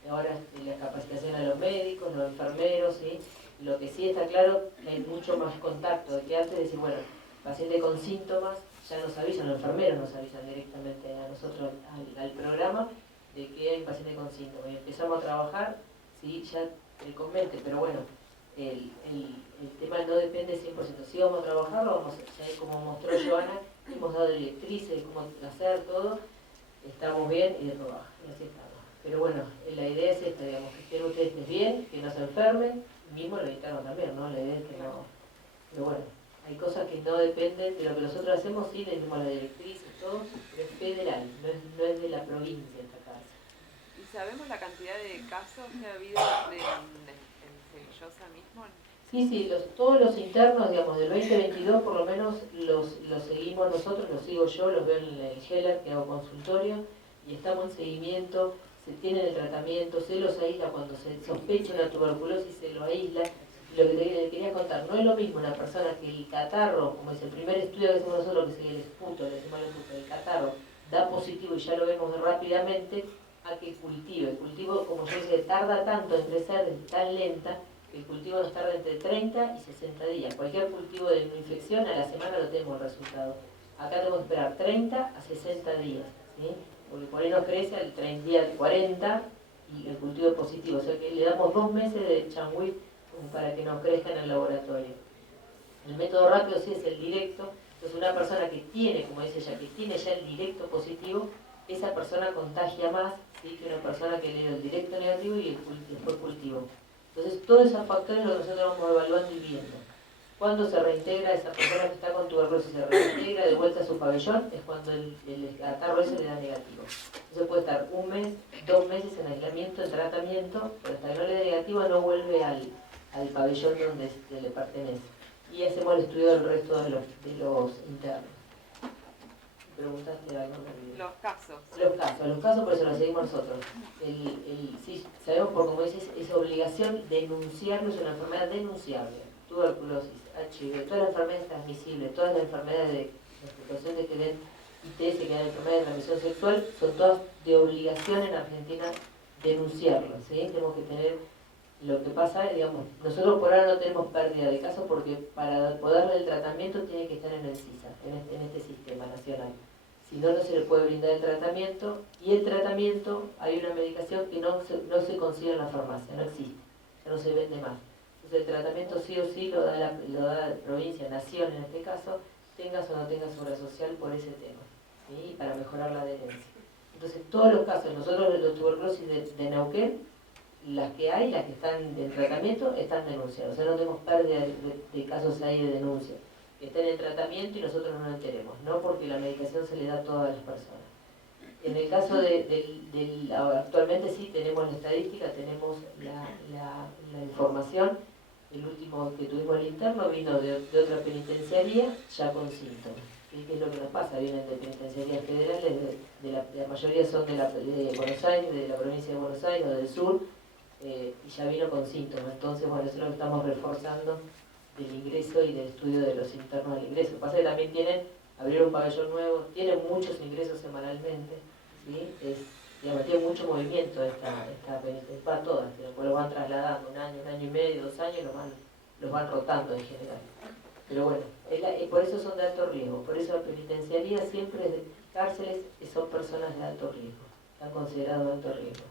ahora de la capacitación de los médicos, los enfermeros, ¿sí? Lo que sí está claro que hay mucho más contacto, de que antes de decir, bueno, paciente con síntomas, ya nos avisan, los enfermeros nos avisan directamente a nosotros, al programa, de que hay un paciente con síntomas. Y empezamos a trabajar, sí, ya el convente, pero bueno, el tema no depende 100%. Si vamos a trabajarlo, ya como mostró Joana, hemos dado directrices de cómo hacer todo, estamos bien y de trabajo, y así estamos. Pero bueno, la idea es esta, digamos, que estén ustedes bien, que no se enfermen, mismo lo interno también, ¿no? La idea es que no. Pero bueno, hay cosas que no dependen de lo que nosotros hacemos, sí, le dimos la directriz y todo, pero es federal, no es de la provincia esta casa. ¿Y sabemos la cantidad de casos que ha habido en Cenillosa mismo? Sí, todos los internos, digamos, del 2022 por lo menos los seguimos nosotros, los sigo yo, los veo en el GELAR, que hago consultorio, y estamos en seguimiento, se tienen el tratamiento, se los aísla cuando se sospecha una tuberculosis, se lo aísla. Lo que te quería contar, no es lo mismo una persona que el catarro, como es el primer estudio que hacemos nosotros, que es el esputo, el catarro, da positivo y ya lo vemos rápidamente, a que cultive. El cultivo, como yo decía, tarda tanto en crecer, es tan lenta, el cultivo nos tarda entre 30 y 60 días. Cualquier cultivo de una infección, a la semana lo tenemos el resultado. Acá tenemos que esperar 30 a 60 días, ¿sí? Porque por ahí nos crece al día 40 y el cultivo es positivo. O sea que le damos 2 meses de changüí para que nos crezca en el laboratorio. El método rápido sí es el directo. Entonces una persona que tiene, como dice ella, que tiene ya el directo positivo, esa persona contagia más, ¿sí? Que una persona que le dio el directo negativo y después cultivo. Entonces, todos esos factores los nosotros vamos evaluando y viendo. Cuando se reintegra esa persona que está con tuberculosis, se reintegra de vuelta a su pabellón, es cuando el catarro ese le da negativo. Entonces puede estar 1 mes, 2 meses en aislamiento, en tratamiento, pero hasta que no le dé negativo no vuelve al pabellón donde le pertenece. Y hacemos el estudio del resto de los internos. ¿Preguntaste algo? Los casos. Los casos por eso los seguimos nosotros. Sí, sabemos por como dices, es obligación denunciarlo, es una enfermedad denunciable. Tuberculosis, HIV, todas las enfermedades transmisibles, todas las enfermedades de la situación de que den ITS, que dan enfermedades de transmisión sexual, son todas de obligación en Argentina denunciarlo, ¿sí? Tenemos que tener lo que pasa, digamos, nosotros por ahora no tenemos pérdida de casos porque para poder darle el tratamiento tiene que estar en el CISA, en este sistema nacional. Si no, no se le puede brindar el tratamiento, y el tratamiento, hay una medicación que no se consigue en la farmacia, no existe, ya no se vende más. Entonces el tratamiento sí o sí lo da la provincia, nación en este caso, tengas o no tengas obra social por ese tema, ¿sí? Para mejorar la adherencia. Entonces todos los casos, nosotros de los tuberculosis de Neuquén, las que hay, las que están en tratamiento, están denunciadas. O sea, no tenemos pérdida de casos ahí de denuncia. Que estén en tratamiento y nosotros no nos enteremos, no porque la medicación se le da a todas las personas. En el caso actualmente sí tenemos la estadística, tenemos la información. El último que tuvimos el interno vino de otra penitenciaría ya con síntomas. ¿Sí? ¿Qué es lo que nos pasa? Vienen de penitenciarías federales, la mayoría son de Buenos Aires, de la provincia de Buenos Aires o del sur, y ya vino con síntomas. Entonces, bueno, eso es lo que estamos reforzando del ingreso y del estudio de los internos del ingreso. Lo que pasa es que también abrieron un pabellón nuevo, tienen muchos ingresos semanalmente, ¿sí? Digamos, tiene mucho movimiento esta penitenciaria, para todas, después los van trasladando 1 año, 1 año y medio, 2 años, los van rotando en general. Pero bueno, por eso son de alto riesgo, por eso la penitenciaría siempre es de cárceles que son personas de alto riesgo, están considerados de alto riesgo.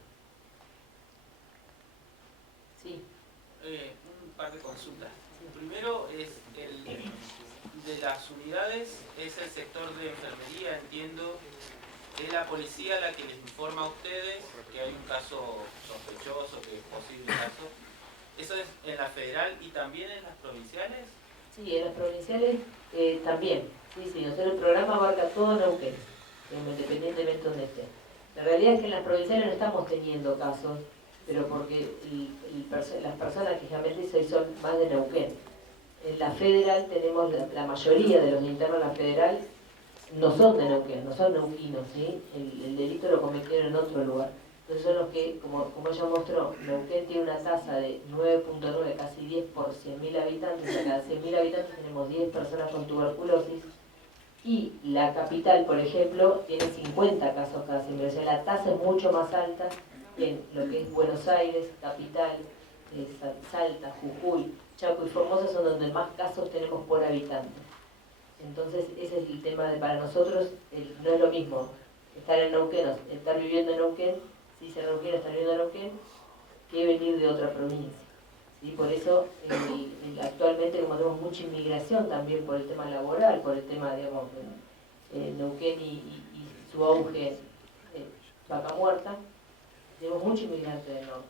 Sí. Un par de consultas. Primero es de las unidades, es el sector de enfermería, entiendo, es la policía la que les informa a ustedes que hay un caso sospechoso, que es posible caso. ¿Eso es en la federal y también en las provinciales? Sí, en las provinciales también. Sí, nosotros el programa abarca todo Neuquén, independientemente de donde esté. La realidad es que en las provinciales no estamos teniendo casos, pero porque las personas que generalmente son más de Neuquén. En la federal tenemos la mayoría de los internos en la federal no son de Neuquén, no son neuquinos, ¿sí? El delito lo cometieron en otro lugar. Entonces son los que, como ella mostró, Neuquén tiene una tasa de 9.9, casi 10 por 100.000 habitantes, a cada 100.000 habitantes tenemos 10 personas con tuberculosis, y la capital, por ejemplo, tiene 50 casos cada 100.000, o sea, la tasa es mucho más alta en lo que es Buenos Aires, capital, Salta, Jujuy, Chaco y Formosa son donde más casos tenemos por habitante. Entonces ese es el tema para nosotros, no es lo mismo estar en Neuquén, estar viviendo en Neuquén, si ser Neuquén, estar viviendo en Neuquén, que venir de otra provincia. ¿Sí? Por eso actualmente, como tenemos mucha inmigración también por el tema laboral, por el tema, digamos, Neuquén y su auge, Vaca Muerta, tenemos mucho inmigrante del norte,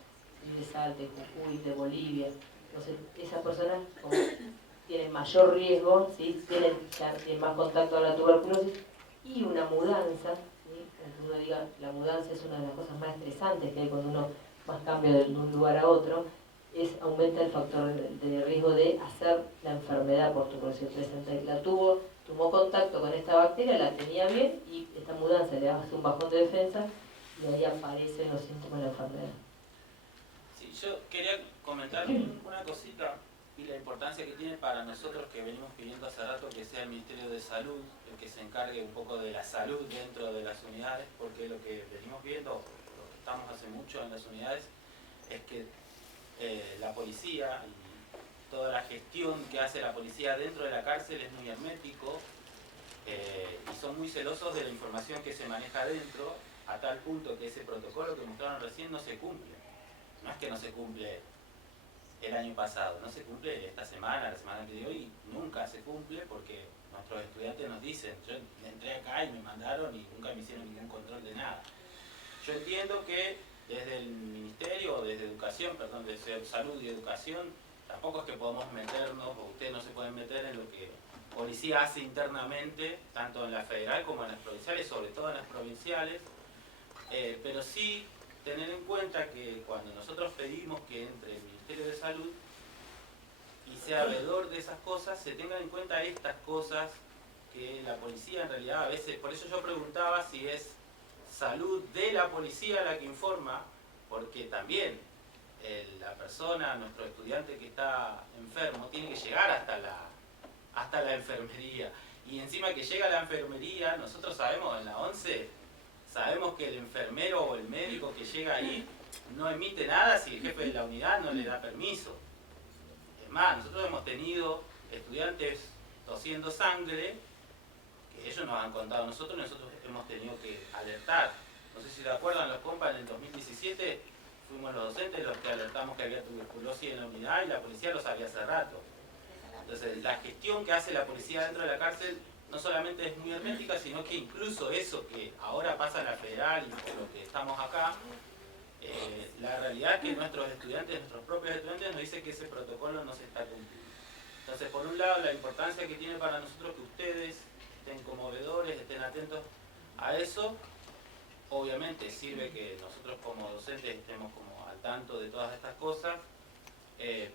de Salta, de Jujuy, de Bolivia. Entonces esas personas como tienen mayor riesgo, ¿sí? tienen más contacto a la tuberculosis y una mudanza, ¿sí? Entonces uno diga, la mudanza es una de las cosas más estresantes que hay cuando uno más cambia de un lugar a otro, aumenta el factor de riesgo de hacer la enfermedad por tuberculosis presente. La tomó contacto con esta bacteria, la tenía bien y esta mudanza le hace un bajón de defensa y ahí aparecen los síntomas de la enfermedad. Sí, yo quería comentar una cosita y la importancia que tiene para nosotros que venimos pidiendo hace rato que sea el Ministerio de Salud el que se encargue un poco de la salud dentro de las unidades, porque lo que venimos viendo, lo que estamos hace mucho en las unidades, es que la policía y toda la gestión que hace la policía dentro de la cárcel es muy hermético y son muy celosos de la información que se maneja adentro, a tal punto que ese protocolo que mostraron recién no se cumple. No es que no se cumple el año pasado, no se cumple esta semana, la semana que viene y nunca se cumple porque nuestros estudiantes nos dicen, yo entré acá y me mandaron y nunca me hicieron ningún control de nada. Yo entiendo que desde el Ministerio, o desde Educación, perdón, desde Salud y Educación, tampoco es que podamos meternos, o ustedes no se pueden policía hace internamente, tanto en la federal como en las provinciales, sobre todo en las provinciales, pero sí tener en cuenta que cuando nosotros pedimos que entre el Ministerio de Salud y sea veedor de esas cosas, se tengan en cuenta estas cosas que la policía en realidad a veces, por eso yo preguntaba si es salud de la policía la que informa, porque también la persona, nuestro estudiante que está enfermo, tiene que llegar hasta la enfermería. Y encima que llega a la enfermería, nosotros sabemos en la 11, sabemos que el enfermero o el médico que llega ahí no emite nada si el jefe de la unidad no le da permiso. Es más, nosotros hemos tenido estudiantes tosiendo sangre, que ellos nos han contado a nosotros hemos tenido que alertar. No sé si se acuerdan los compas, en el 2017 fuimos los docentes los que alertamos que había tuberculosis en la unidad y la policía lo sabía hace rato. Entonces, la gestión que hace la policía dentro de la cárcel no solamente es muy hermética, sino que incluso eso que ahora pasa en la federal y por lo que estamos acá, la realidad es que nuestros propios estudiantes nos dicen que ese protocolo no se está cumpliendo. Entonces, por un lado, la importancia que tiene para nosotros que ustedes estén como veedores, estén atentos a eso. Obviamente sirve que nosotros como docentes estemos como al tanto de todas estas cosas,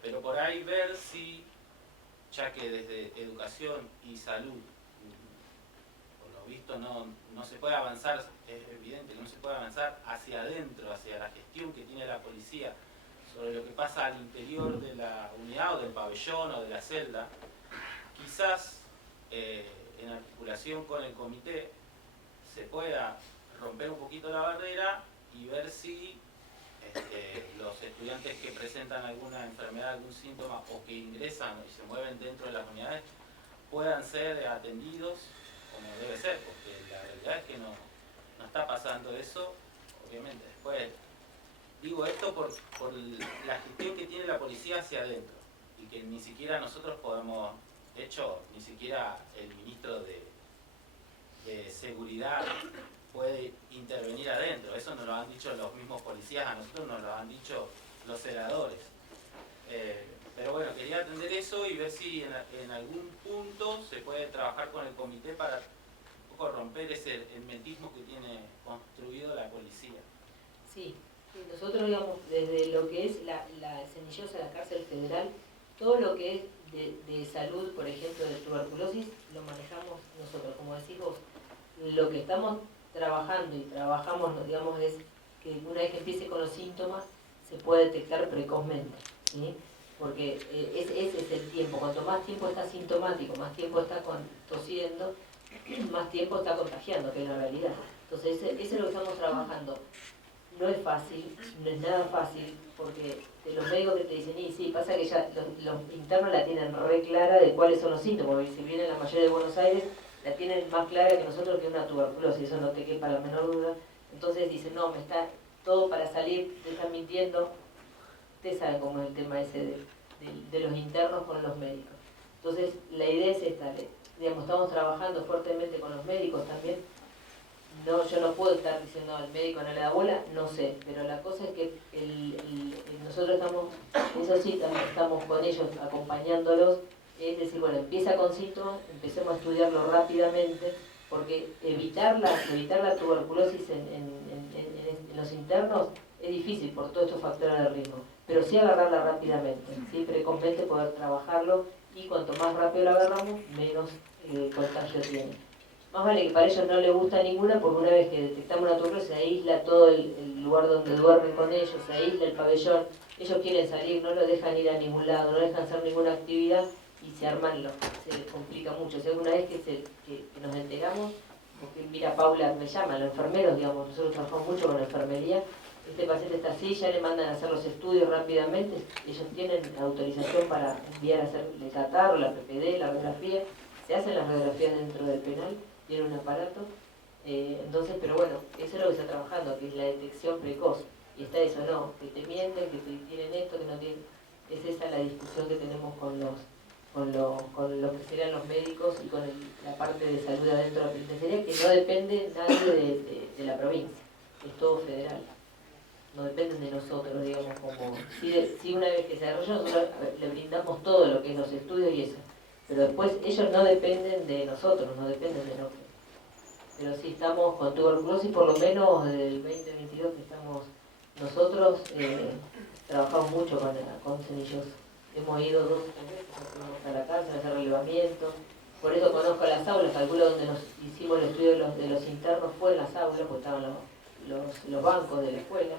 pero por ahí ver si, ya que desde educación y salud, por lo visto no se puede avanzar, es evidente que no se puede avanzar hacia adentro, hacia la gestión que tiene la policía sobre lo que pasa al interior de la unidad o del pabellón o de la celda, quizás en articulación con el comité se pueda romper un poquito la barrera y ver si los estudiantes que presentan alguna enfermedad, algún síntoma o que ingresan y se mueven dentro de las unidades puedan ser atendidos como debe ser, porque la realidad es que no está pasando eso, obviamente. Después, digo esto por la gestión que tiene la policía hacia adentro y que ni siquiera nosotros podemos, de hecho, ni siquiera el ministro de Seguridad puede intervenir adentro. Eso nos lo han dicho los mismos policías, a nosotros nos lo han dicho los celadores. Pero bueno, quería atender eso y ver si en algún punto se puede trabajar con el comité para un poco romper ese hermetismo que tiene construido la policía. Sí, nosotros digamos, desde lo que es la Cenillosa, la cárcel federal, todo lo que es de salud, por ejemplo, de tuberculosis, lo manejamos nosotros. Como decís vos, lo que estamos trabajando y trabajamos, digamos, es que una vez que empiece con los síntomas se puede detectar precozmente, ¿sí? Porque ese es el tiempo. Cuanto más tiempo está sintomático, más tiempo está tosiendo, más tiempo está contagiando, que es la realidad. Entonces, eso es lo que estamos trabajando. No es fácil, no es nada fácil, porque de los médicos que te dicen, y sí, pasa que ya los internos la tienen re clara de cuáles son los síntomas, y si vienen la mayoría de Buenos Aires, la tienen más clara que nosotros que una tuberculosis, eso no te quepa la menor duda. Entonces dicen, no, me está todo para salir, te están mintiendo. Ustedes saben cómo es el tema ese de los internos con los médicos. Entonces, la idea es esta, digamos, estamos trabajando fuertemente con los médicos también. No, yo no puedo estar diciendo al médico no le da bola, no sé, pero la cosa es que nosotros estamos, eso sí, estamos con ellos acompañándolos, es decir, bueno, empieza con síntomas, empecemos a estudiarlo rápidamente, porque evitar la tuberculosis en los internos es difícil por todos estos factores de riesgo, pero sí agarrarla rápidamente, ¿sí? Precozmente poder trabajarlo y cuanto más rápido lo agarramos, menos contagio tiene. Más vale que para ellos no les gusta ninguna, porque una vez que detectamos una tuberculosis se aísla todo el lugar donde duermen con ellos, se aísla el pabellón, ellos quieren salir, no los dejan ir a ningún lado, no dejan hacer ninguna actividad y se complica mucho. O sea, una vez que nos enteramos, porque mira, Paula me llama, los enfermeros, digamos, nosotros trabajamos mucho con la enfermería, este paciente está así, ya le mandan a hacer los estudios rápidamente, ellos tienen autorización para enviar a hacer el catarro, la PPD, la radiografía, se hacen las radiografías dentro del penal, tiene un aparato, entonces, pero bueno, eso es lo que está trabajando, que es la detección precoz, y está eso, no, que te mienten, que te tienen esto, que no tienen, es esa la discusión que tenemos con lo que serían los médicos y con la parte de salud adentro de la penitenciaria, que no depende nadie de la provincia, es todo federal, no dependen de nosotros, digamos, como, si una vez que se desarrolla, nosotros le brindamos todo lo que es los estudios y eso, Pero después ellos no dependen de nosotros, no dependen de nosotros. Pero sí estamos con tuberculosis, por lo menos desde el 2022 que estamos nosotros, trabajamos mucho con Cenillosa. Hemos ido 2 o 3 veces, fuimos a la cárcel a hacer relevamiento. Por eso conozco las aulas, calculo donde nos hicimos el estudio de los internos fue en las aulas, porque estaban los bancos de la escuela,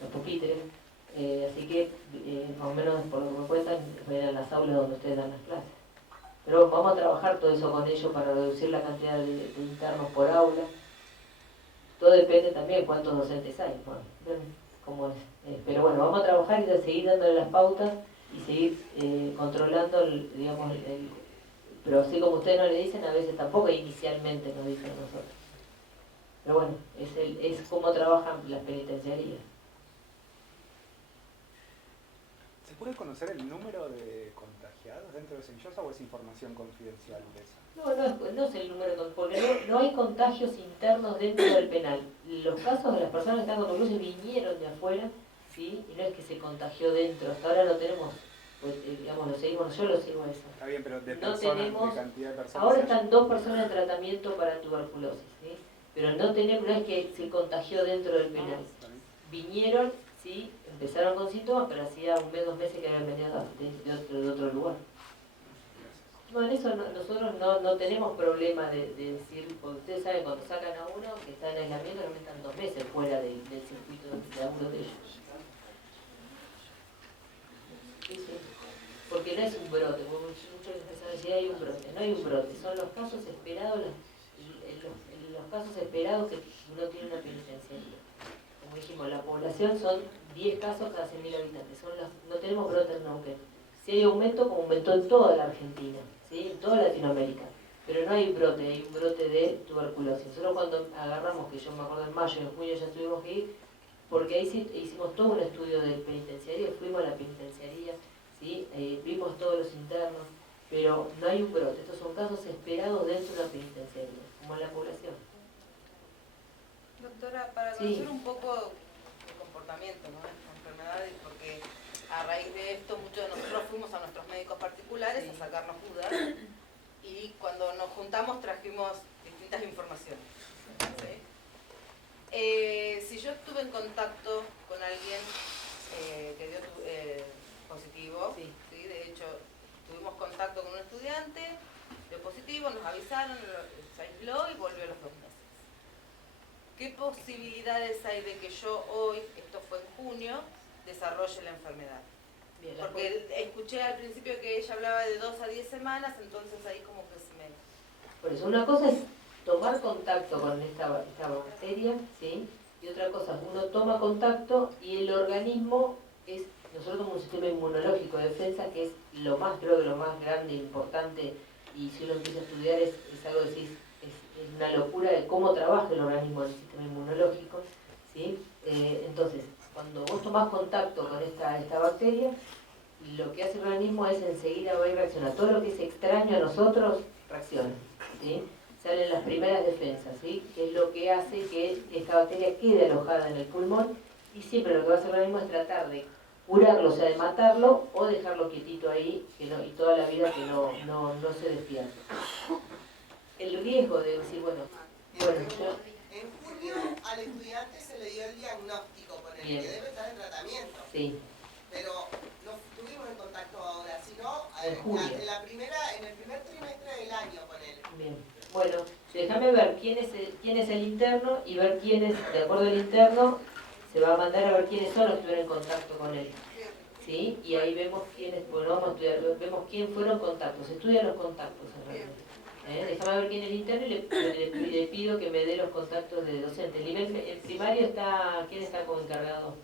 los pupitres. Así que más o menos por lo que me cuentan, eran las aulas donde ustedes dan las clases. Pero vamos a trabajar todo eso con ellos para reducir la cantidad de internos por aula. Todo depende también cuántos docentes hay, bueno, ven cómo es. Pero bueno, vamos a trabajar y a seguir dándole las pautas y seguir controlando, digamos, pero así como ustedes no le dicen, a veces tampoco inicialmente nos dicen a nosotros. Pero bueno, es cómo trabajan las penitenciarías. ¿Se puede conocer el número de contagiados dentro de Cenillosa o es información confidencial de esa? No es el número, porque no hay contagios internos dentro del penal. Los casos de las personas que están con tuberculosis vinieron de afuera, ¿sí? Y no es que se contagió dentro. Hasta ahora no tenemos, pues, digamos, yo lo sigo a eso. Está bien, pero de No personas, tenemos, de cantidad de personas. ahora están 2 personas en tratamiento para tuberculosis, ¿sí? Pero no es que se contagió dentro del penal. Vinieron, sí, empezaron con síntomas, pero hacía 1 mes, 2 meses que habían venido de otro lugar. Bueno, eso nosotros no tenemos problema de decir, porque ustedes saben cuando sacan a uno que está en aislamiento, realmente están 2 meses fuera del circuito de laburo de ellos. Sí. Porque no es un brote, como muchos empiezan a decir hay un brote, no hay un brote, son los casos esperados, los casos esperados que uno tiene una penitenciaría. Como dijimos, la población son 10 casos cada 100.000 habitantes, no tenemos brote en Neuquén. Sí hay aumento como aumentó en toda la Argentina, ¿sí? En toda Latinoamérica, pero no hay un brote de tuberculosis. Nosotros cuando agarramos, que yo me acuerdo en mayo y en junio ya tuvimos que ir, porque ahí sí hicimos todo un estudio del penitenciario, fuimos a la penitenciaría, ¿sí? Vimos todos los internos, pero no hay un brote. Estos son casos esperados dentro de una penitenciaría, como en la población. Doctora, para conocer un poco el comportamiento, ¿no?, de las enfermedades, porque a raíz de esto muchos de nosotros fuimos a nuestros médicos particulares a sacarnos dudas y cuando nos juntamos trajimos distintas informaciones. ¿Sí? Si yo estuve en contacto con alguien que dio positivo, ¿sí? De hecho tuvimos contacto con un estudiante, dio positivo, nos avisaron, se aisló y volvió a los 2 meses. ¿Qué posibilidades hay de que yo hoy, esto fue en junio, desarrolle la enfermedad? Bien, porque escuché al principio que ella hablaba de 2 a 10 semanas, entonces ahí como que se me... Por eso, una cosa es tomar contacto con esta bacteria, ¿sí? Y otra cosa, uno toma contacto y el organismo nosotros tenemos un sistema inmunológico de defensa que es creo que lo más grande e importante, y si uno empieza a estudiar es algo que es una locura de cómo trabaja el organismo del sistema inmunológico, ¿sí? Entonces, cuando vos tomás contacto con esta bacteria, lo que hace el organismo es enseguida va a reaccionar. Todo lo que es extraño a nosotros reacciona, ¿sí? Salen las primeras defensas, ¿sí? Que es lo que hace que esta bacteria quede alojada en el pulmón, y siempre lo que va a hacer el organismo es tratar de curarlo, o sea, de matarlo o dejarlo quietito ahí y toda la vida que no se despierte. El riesgo de decir, bueno, en junio al estudiante se le dio el diagnóstico con el que debe estar en tratamiento. Sí. Pero no estuvimos en contacto ahora, sino en el primer trimestre del año con él. Bien. Bueno, déjame ver quién es el interno y ver de acuerdo al interno, se va a mandar a ver quiénes son los que estuvieron en contacto con él. ¿Sí? Y ahí vemos vemos quién fueron contactos, se estudian los contactos en realidad. Déjame ver quién es el interno y le pido que me dé los contactos de docentes. El primario ¿quién está como encargado?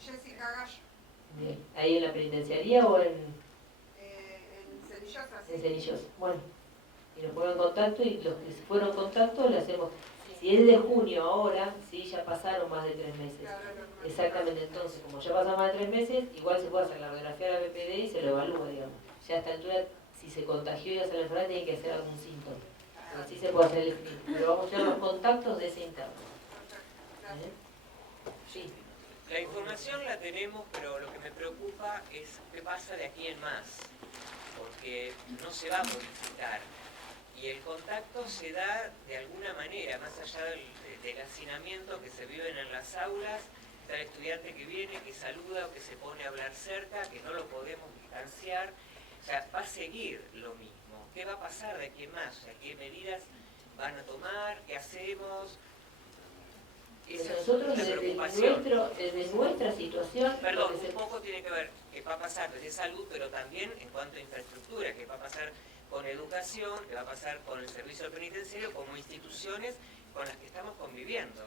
Jessica Gallo. Bien. ¿Ahí en la penitenciaría o en Cenillosa? En Cenillosa. Bueno, y nos ponen en contacto y los que fueron en contacto le hacemos. Si es de junio ahora, sí, ya pasaron más de 3 meses. Exactamente, entonces, como ya pasaron más de 3 meses, igual se puede hacer la radiografía de la PPD y se lo evalúa, digamos. Ya a esta altura, si se contagió y hace la enfermedad, tiene que hacer algún síntoma. Así se puede hacer el screening. Pero vamos a ver los contactos de ese interno. Sí. La información la tenemos, pero lo que me preocupa es qué pasa de aquí en más. porque no se va a modificar. Y el contacto se da de alguna manera, más allá del hacinamiento que se viven en las aulas. Está el estudiante que viene, que saluda o que se pone a hablar cerca, que no lo podemos distanciar. O sea, va a seguir lo mismo. ¿Qué va a pasar de aquí en más? O sea, ¿qué medidas van a tomar? ¿Qué hacemos? Esa Nosotros es la preocupación. desde nuestra situación... Perdón, un poco tiene que ver qué va a pasar desde salud, pero también en cuanto a infraestructura, qué va a pasar con educación, qué va a pasar con el servicio penitenciario, como instituciones con las que estamos conviviendo.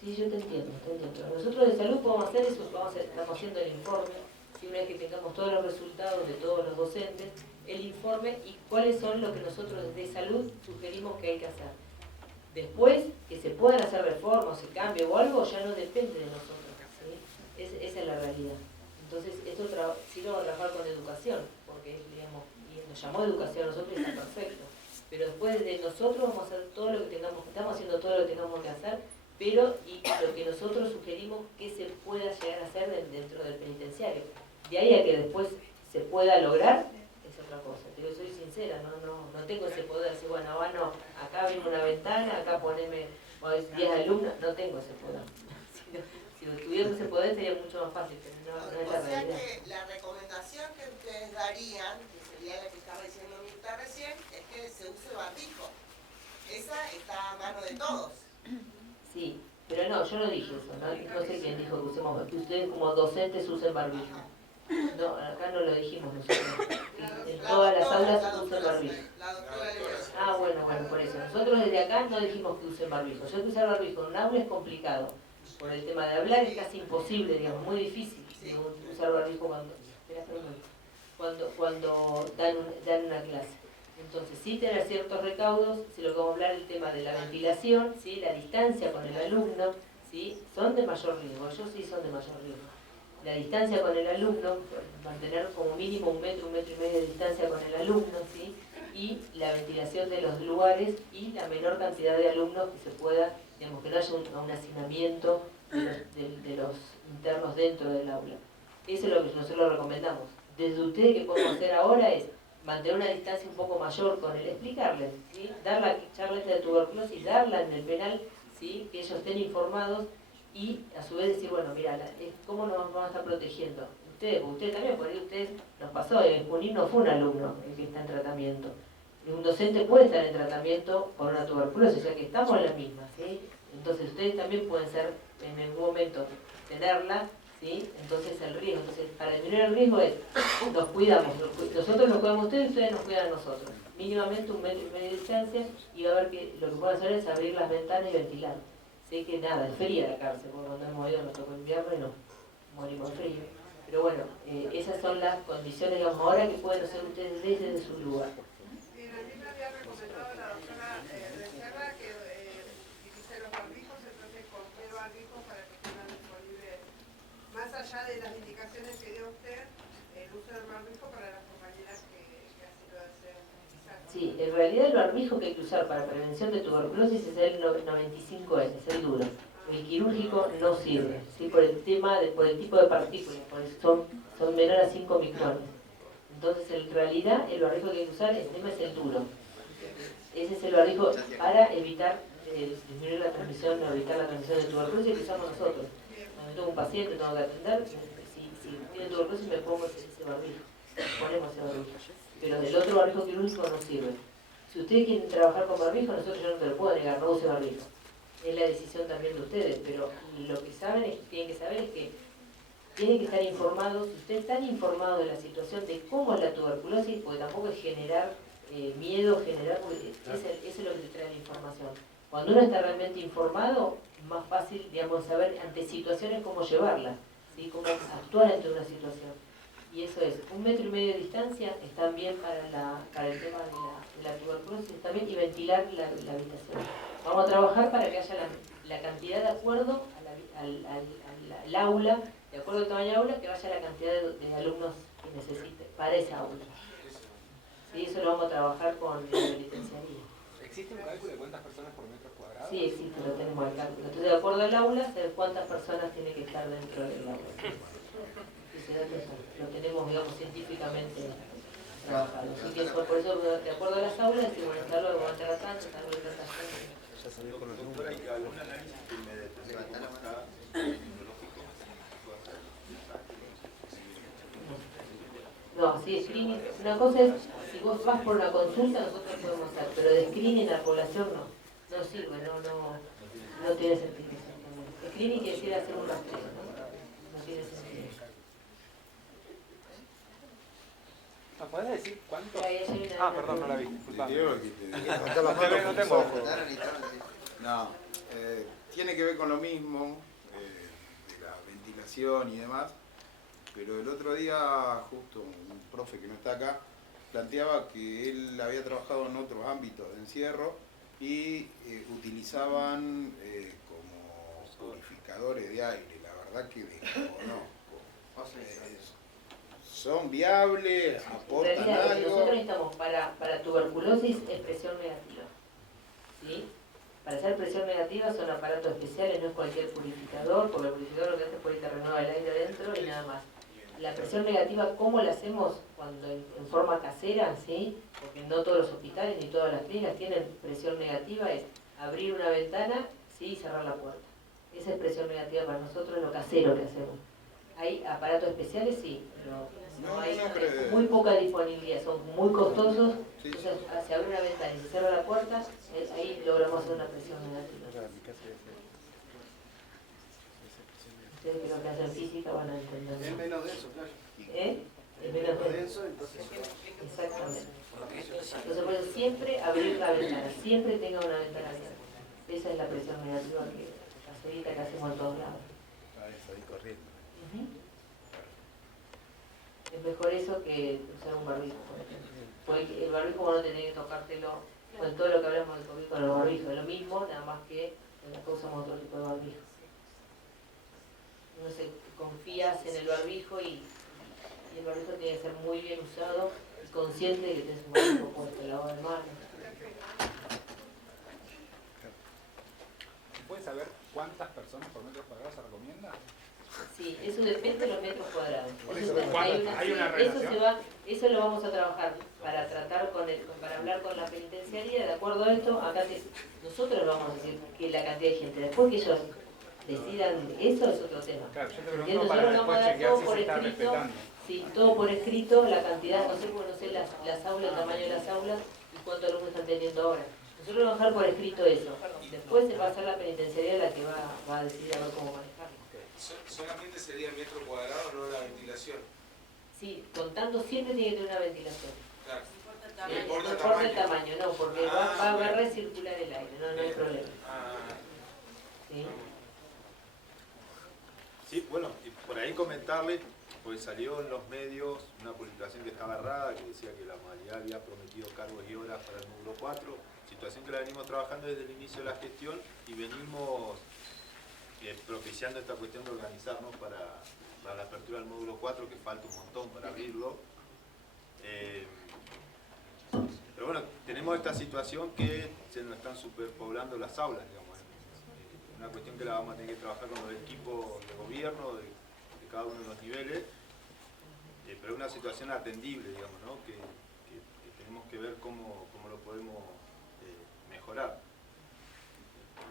Sí, yo te entiendo. Nosotros de salud podemos hacer eso, estamos haciendo el informe, si una vez que tengamos todos los resultados de todos los docentes, el informe y cuáles son lo que nosotros desde salud sugerimos que hay que hacer. Después, que se puedan hacer reformas, se cambie o algo, ya no depende de nosotros, ¿sí? Esa es la realidad. Entonces, esto sí lo vamos a trabajar con educación, porque digamos, y nos llamó educación a nosotros y está perfecto. Pero después de nosotros vamos a hacer todo lo que tengamos, estamos haciendo todo lo que tengamos que hacer, pero y lo que nosotros sugerimos que se pueda llegar a hacer dentro del penitenciario. De ahí a que después se pueda lograr, es otra cosa. Pero soy sincera, no tengo ese poder. Si bueno, acá abrimos una ventana, acá poneme 10 alumnos, no tengo ese poder. Si tuviera ese poder sería mucho más fácil, pero no es la realidad. O sea que la recomendación que ustedes darían, que sería la que estaba diciendo Mirta recién, es que se use barbijo. Esa está a mano de todos. Sí, pero no, yo no dije eso, no sé quién dijo que usemos, que ustedes como docentes usen barbijo. No, acá no lo dijimos nosotros. En todas las aulas usen barbijo. Ah, bueno, por eso. Nosotros desde acá no dijimos que usen barbijo. Yo que usar barbijo en un aula es complicado. Por el tema de hablar es casi imposible, digamos, muy difícil usar barbijo cuando dan una clase. Entonces, sí tener ciertos recaudos, si lo que vamos a hablar el tema de la ventilación, ¿sí? La distancia con el alumno, ¿sí? Son de mayor riesgo, ellos sí son de mayor riesgo. La distancia con el alumno, mantener como mínimo 1 metro, 1,5 metros de distancia con el alumno, ¿sí? Y la ventilación de los lugares y la menor cantidad de alumnos que se pueda, digamos, que no haya un hacinamiento de los internos dentro del aula. Eso es lo que nosotros recomendamos. Desde ustedes, que podemos hacer ahora es mantener una distancia un poco mayor con él, explicarles, ¿sí? Dar la charla de tuberculosis, darla en el penal, ¿sí? Que ellos estén informados y a su vez decir, bueno, mira, ¿cómo nos vamos a estar protegiendo? Ustedes también, por ahí ustedes nos pasó, en Junín no fue un alumno el que está en tratamiento. Un docente puede estar en tratamiento por una tuberculosis, o sea que estamos en la misma, ¿sí? Entonces ustedes también pueden ser, en algún momento, tenerla, ¿sí? Entonces el riesgo, para disminuir el riesgo es, nos cuidamos, nosotros nos cuidamos a ustedes y ustedes nos cuidan a nosotros. Mínimamente 1,5 metros de distancia y va a ver que lo que pueden hacer es abrir las ventanas y ventilar. Sé que nada, es fría la cárcel, porque cuando hemos ido nos tocó invierno y no, morimos frío. Pero bueno, esas son las condiciones, digamos, ahora que pueden hacer ustedes desde su lugar. Bien, a mí me había recomendado la doctora Becerra que utilice los barbijos, entonces compré barbijos para que tengan disponible, más allá de las indicaciones que dio usted, el uso del barbijo para las compañeras que así lo deseen utilizar. Sí, en realidad el barbijo que hay que usar para prevención de tuberculosis es el 95N, es el duro. El quirúrgico no sirve, ¿sí? Por el tipo de partículas, porque son menores a 5 micrones. Entonces, en realidad, el barbijo que hay que usar es el duro. Ese es el barbijo para evitar disminuir la transmisión o evitar la transmisión de tuberculosis que usamos nosotros. Cuando tengo un paciente, tengo que atender, si tiene tuberculosis me pongo ese barbijo, ponemos ese barbijo. Pero del otro barbijo quirúrgico no sirve. Si ustedes quieren trabajar con barbijo, nosotros yo no te lo puedo negar, no use barbijo. Es la decisión también de ustedes, pero lo que tienen que saber es que tienen que estar informados. Si ustedes están informados de la situación de cómo es la tuberculosis, porque tampoco es generar miedo, porque eso es lo que te trae la información. Cuando uno está realmente informado, es más fácil, digamos, saber ante situaciones cómo llevarlas, ¿sí? Cómo actuar ante una situación. Y eso es, 1,5 metros de distancia está bien para el tema de la tuberculosis también, y ventilar la habitación. Vamos a trabajar para que haya la cantidad de acuerdo al aula, de acuerdo al tamaño del aula, que vaya la cantidad de alumnos que necesite para esa aula. Sí, eso lo vamos a trabajar con la penitenciaría. ¿Existe un cálculo de cuántas personas por metro cuadrado? Sí, existe, lo tenemos al cálculo. Entonces, de acuerdo al aula, saber cuántas personas tiene que estar dentro del aula. Lo tenemos, digamos, científicamente trabajado. Así que eso, por eso, de acuerdo a las aulas, decimos, bueno, tal hora aguantar a tanto, tal hora tanta gente. Ya salió con los Doctora, números. ¿hay algún análisis que me detenga cómo está tecnológico? No, sí, screening. Una cosa es, si vos vas por una consulta, nosotros podemos hacer, pero de screening a la población no. No sirve, no tiene sentido. Screening quiere decir hacer un rastreo, ¿no? No tiene sentido. ¿Me podés decir cuánto? Ahí hay una- Perdón, no la vi. Disculpame. Acá la No te veo, no tengo ojo. No, tiene que ver con lo mismo, de la ventilación y demás, pero el otro día justo un profe que no está acá planteaba que él había trabajado en otros ámbitos de encierro y utilizaban como purificadores de aire, la verdad que desconozco. Son viables, En aportan realidad, algo. nosotros necesitamos para tuberculosis es presión negativa. ¿Sí? Para hacer presión negativa son aparatos especiales, no es cualquier purificador, porque el purificador lo que hace es que te renueva el aire adentro y nada más. La presión negativa, ¿cómo la hacemos? Cuando en forma casera, ¿sí? Porque no todos los hospitales ni todas las clínicas tienen presión negativa, es abrir una ventana, ¿sí? Y cerrar la puerta. Esa es presión negativa para nosotros, lo casero que hacemos. Hay aparatos especiales, sí, pero no hay muy poca disponibilidad, son muy costosos. Sí, sí. Entonces, se abre una ventana y se cierra la puerta, ahí logramos hacer una presión negativa. Ustedes que lo que hacen física van a entender. Es menos denso, claro. ¿Eh? Es menos denso. entonces. Exactamente. Entonces, por eso siempre abrir la ventana, siempre tenga una ventana abierta. Esa es la presión negativa caserita que hacemos en todos lados. Ahí corriendo. Ujú. Es mejor eso que usar un barbijo, por ejemplo. Porque el barbijo vos no tenés que tocártelo, con todo lo que hablamos del COVID con el barbijo, es lo mismo, nada más que acá usamos otro tipo de barbijo. No sé, confías en el barbijo y el barbijo tiene que ser muy bien usado y consciente de que tenés un barbijo puesto, lavado de manos. ¿Puedes saber cuántas personas por metro cuadrado se recomienda? Sí, eso depende de los metros cuadrados. Por Eso eso, está- hay una eso relación. eso lo vamos a trabajar para tratar para hablar con la penitenciaría, de acuerdo a esto, acá nosotros vamos a decir que la cantidad de gente, después que ellos decidan eso es otro tema. Claro, yo te Porque pregunto para nosotros vamos a después dar chequear todo si por se está escrito, respetando. sí, todo por escrito, la cantidad, no sé, porque no sé las aulas, el tamaño de las aulas y cuántos alumnos están teniendo ahora. Nosotros vamos a dejar por escrito eso. Después se va a ser la penitenciaría la que va a decidir a ver cómo manejarlo. Solamente sería el metro cuadrado, no la ventilación. Sí, contando siempre tiene que tener una ventilación. Claro. No No importa el importa el tamaño. tamaño, no, porque va a recircular el aire, no hay problema. ¿Sí? Sí, bueno, y por ahí comentarle, pues salió en los medios una publicación que estaba errada, que decía que la modalidad había prometido cargos y horas para el módulo 4, situación que la venimos trabajando desde el inicio de la gestión y venimos propiciando esta cuestión de organizarnos para la apertura del módulo 4, que falta un montón para abrirlo. Pero bueno, tenemos esta situación que se nos están superpoblando las aulas, digamos. Es una cuestión que la vamos a tener que trabajar con los equipos de gobierno de cada uno de los niveles, pero es una situación atendible, digamos, ¿no? que tenemos que ver cómo lo podemos mejorar.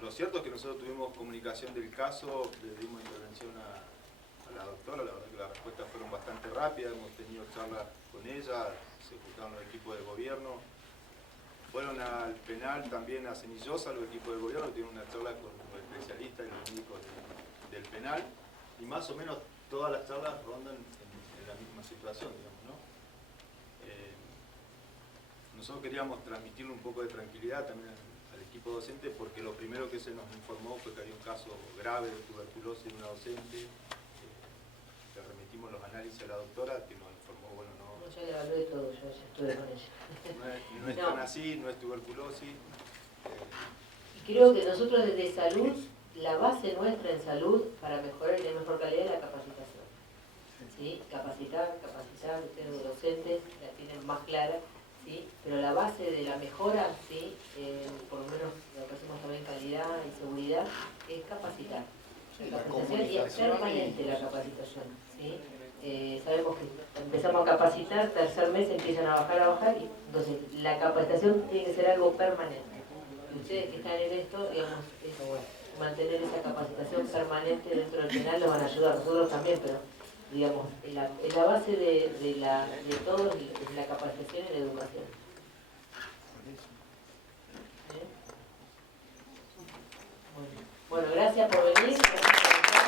Lo cierto es que nosotros tuvimos comunicación del caso, le dimos intervención a la doctora, la verdad que las respuestas fueron bastante rápidas, hemos tenido charlas con ella, se juntaron los equipos de gobierno, fueron al penal también a Cenillosa, los equipos de gobierno, tuvieron una charla con los especialistas y los médicos del penal, y más o menos todas las charlas rondan en la misma situación, digamos, ¿no? Nosotros queríamos transmitirle un poco de tranquilidad también al equipo docente, porque lo primero que se nos informó fue que había un caso grave de tuberculosis en una docente. Le remitimos los análisis a la doctora, que nos informó, bueno, no, Yo ya evalué todo, yo ya estuve con ella. no es tan así, no es tuberculosis. Y creo que nosotros desde salud, la base nuestra en salud para mejorar y tener mejor calidad es la capacitación. ¿Sí? Capacitar, ustedes los docentes la tienen más clara, ¿sí? Pero la base de la mejora, ¿sí? Por lo menos lo que hacemos también calidad y seguridad, es capacitar. La capacitación y es permanente la capacitación, ¿sí? sabemos que empezamos a capacitar, tercer mes empiezan a bajar, y entonces la capacitación tiene que ser algo permanente. Y ustedes que están en esto, digamos, mantener esa capacitación permanente dentro del penal nos van a ayudar, nosotros también, pero digamos, la base de todo es la capacitación y la educación. Bueno, gracias por venir. Gracias por estar.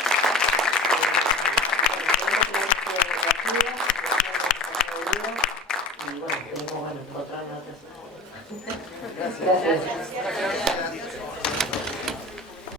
Y bueno, esperemos encontrarnos otras. Gracias.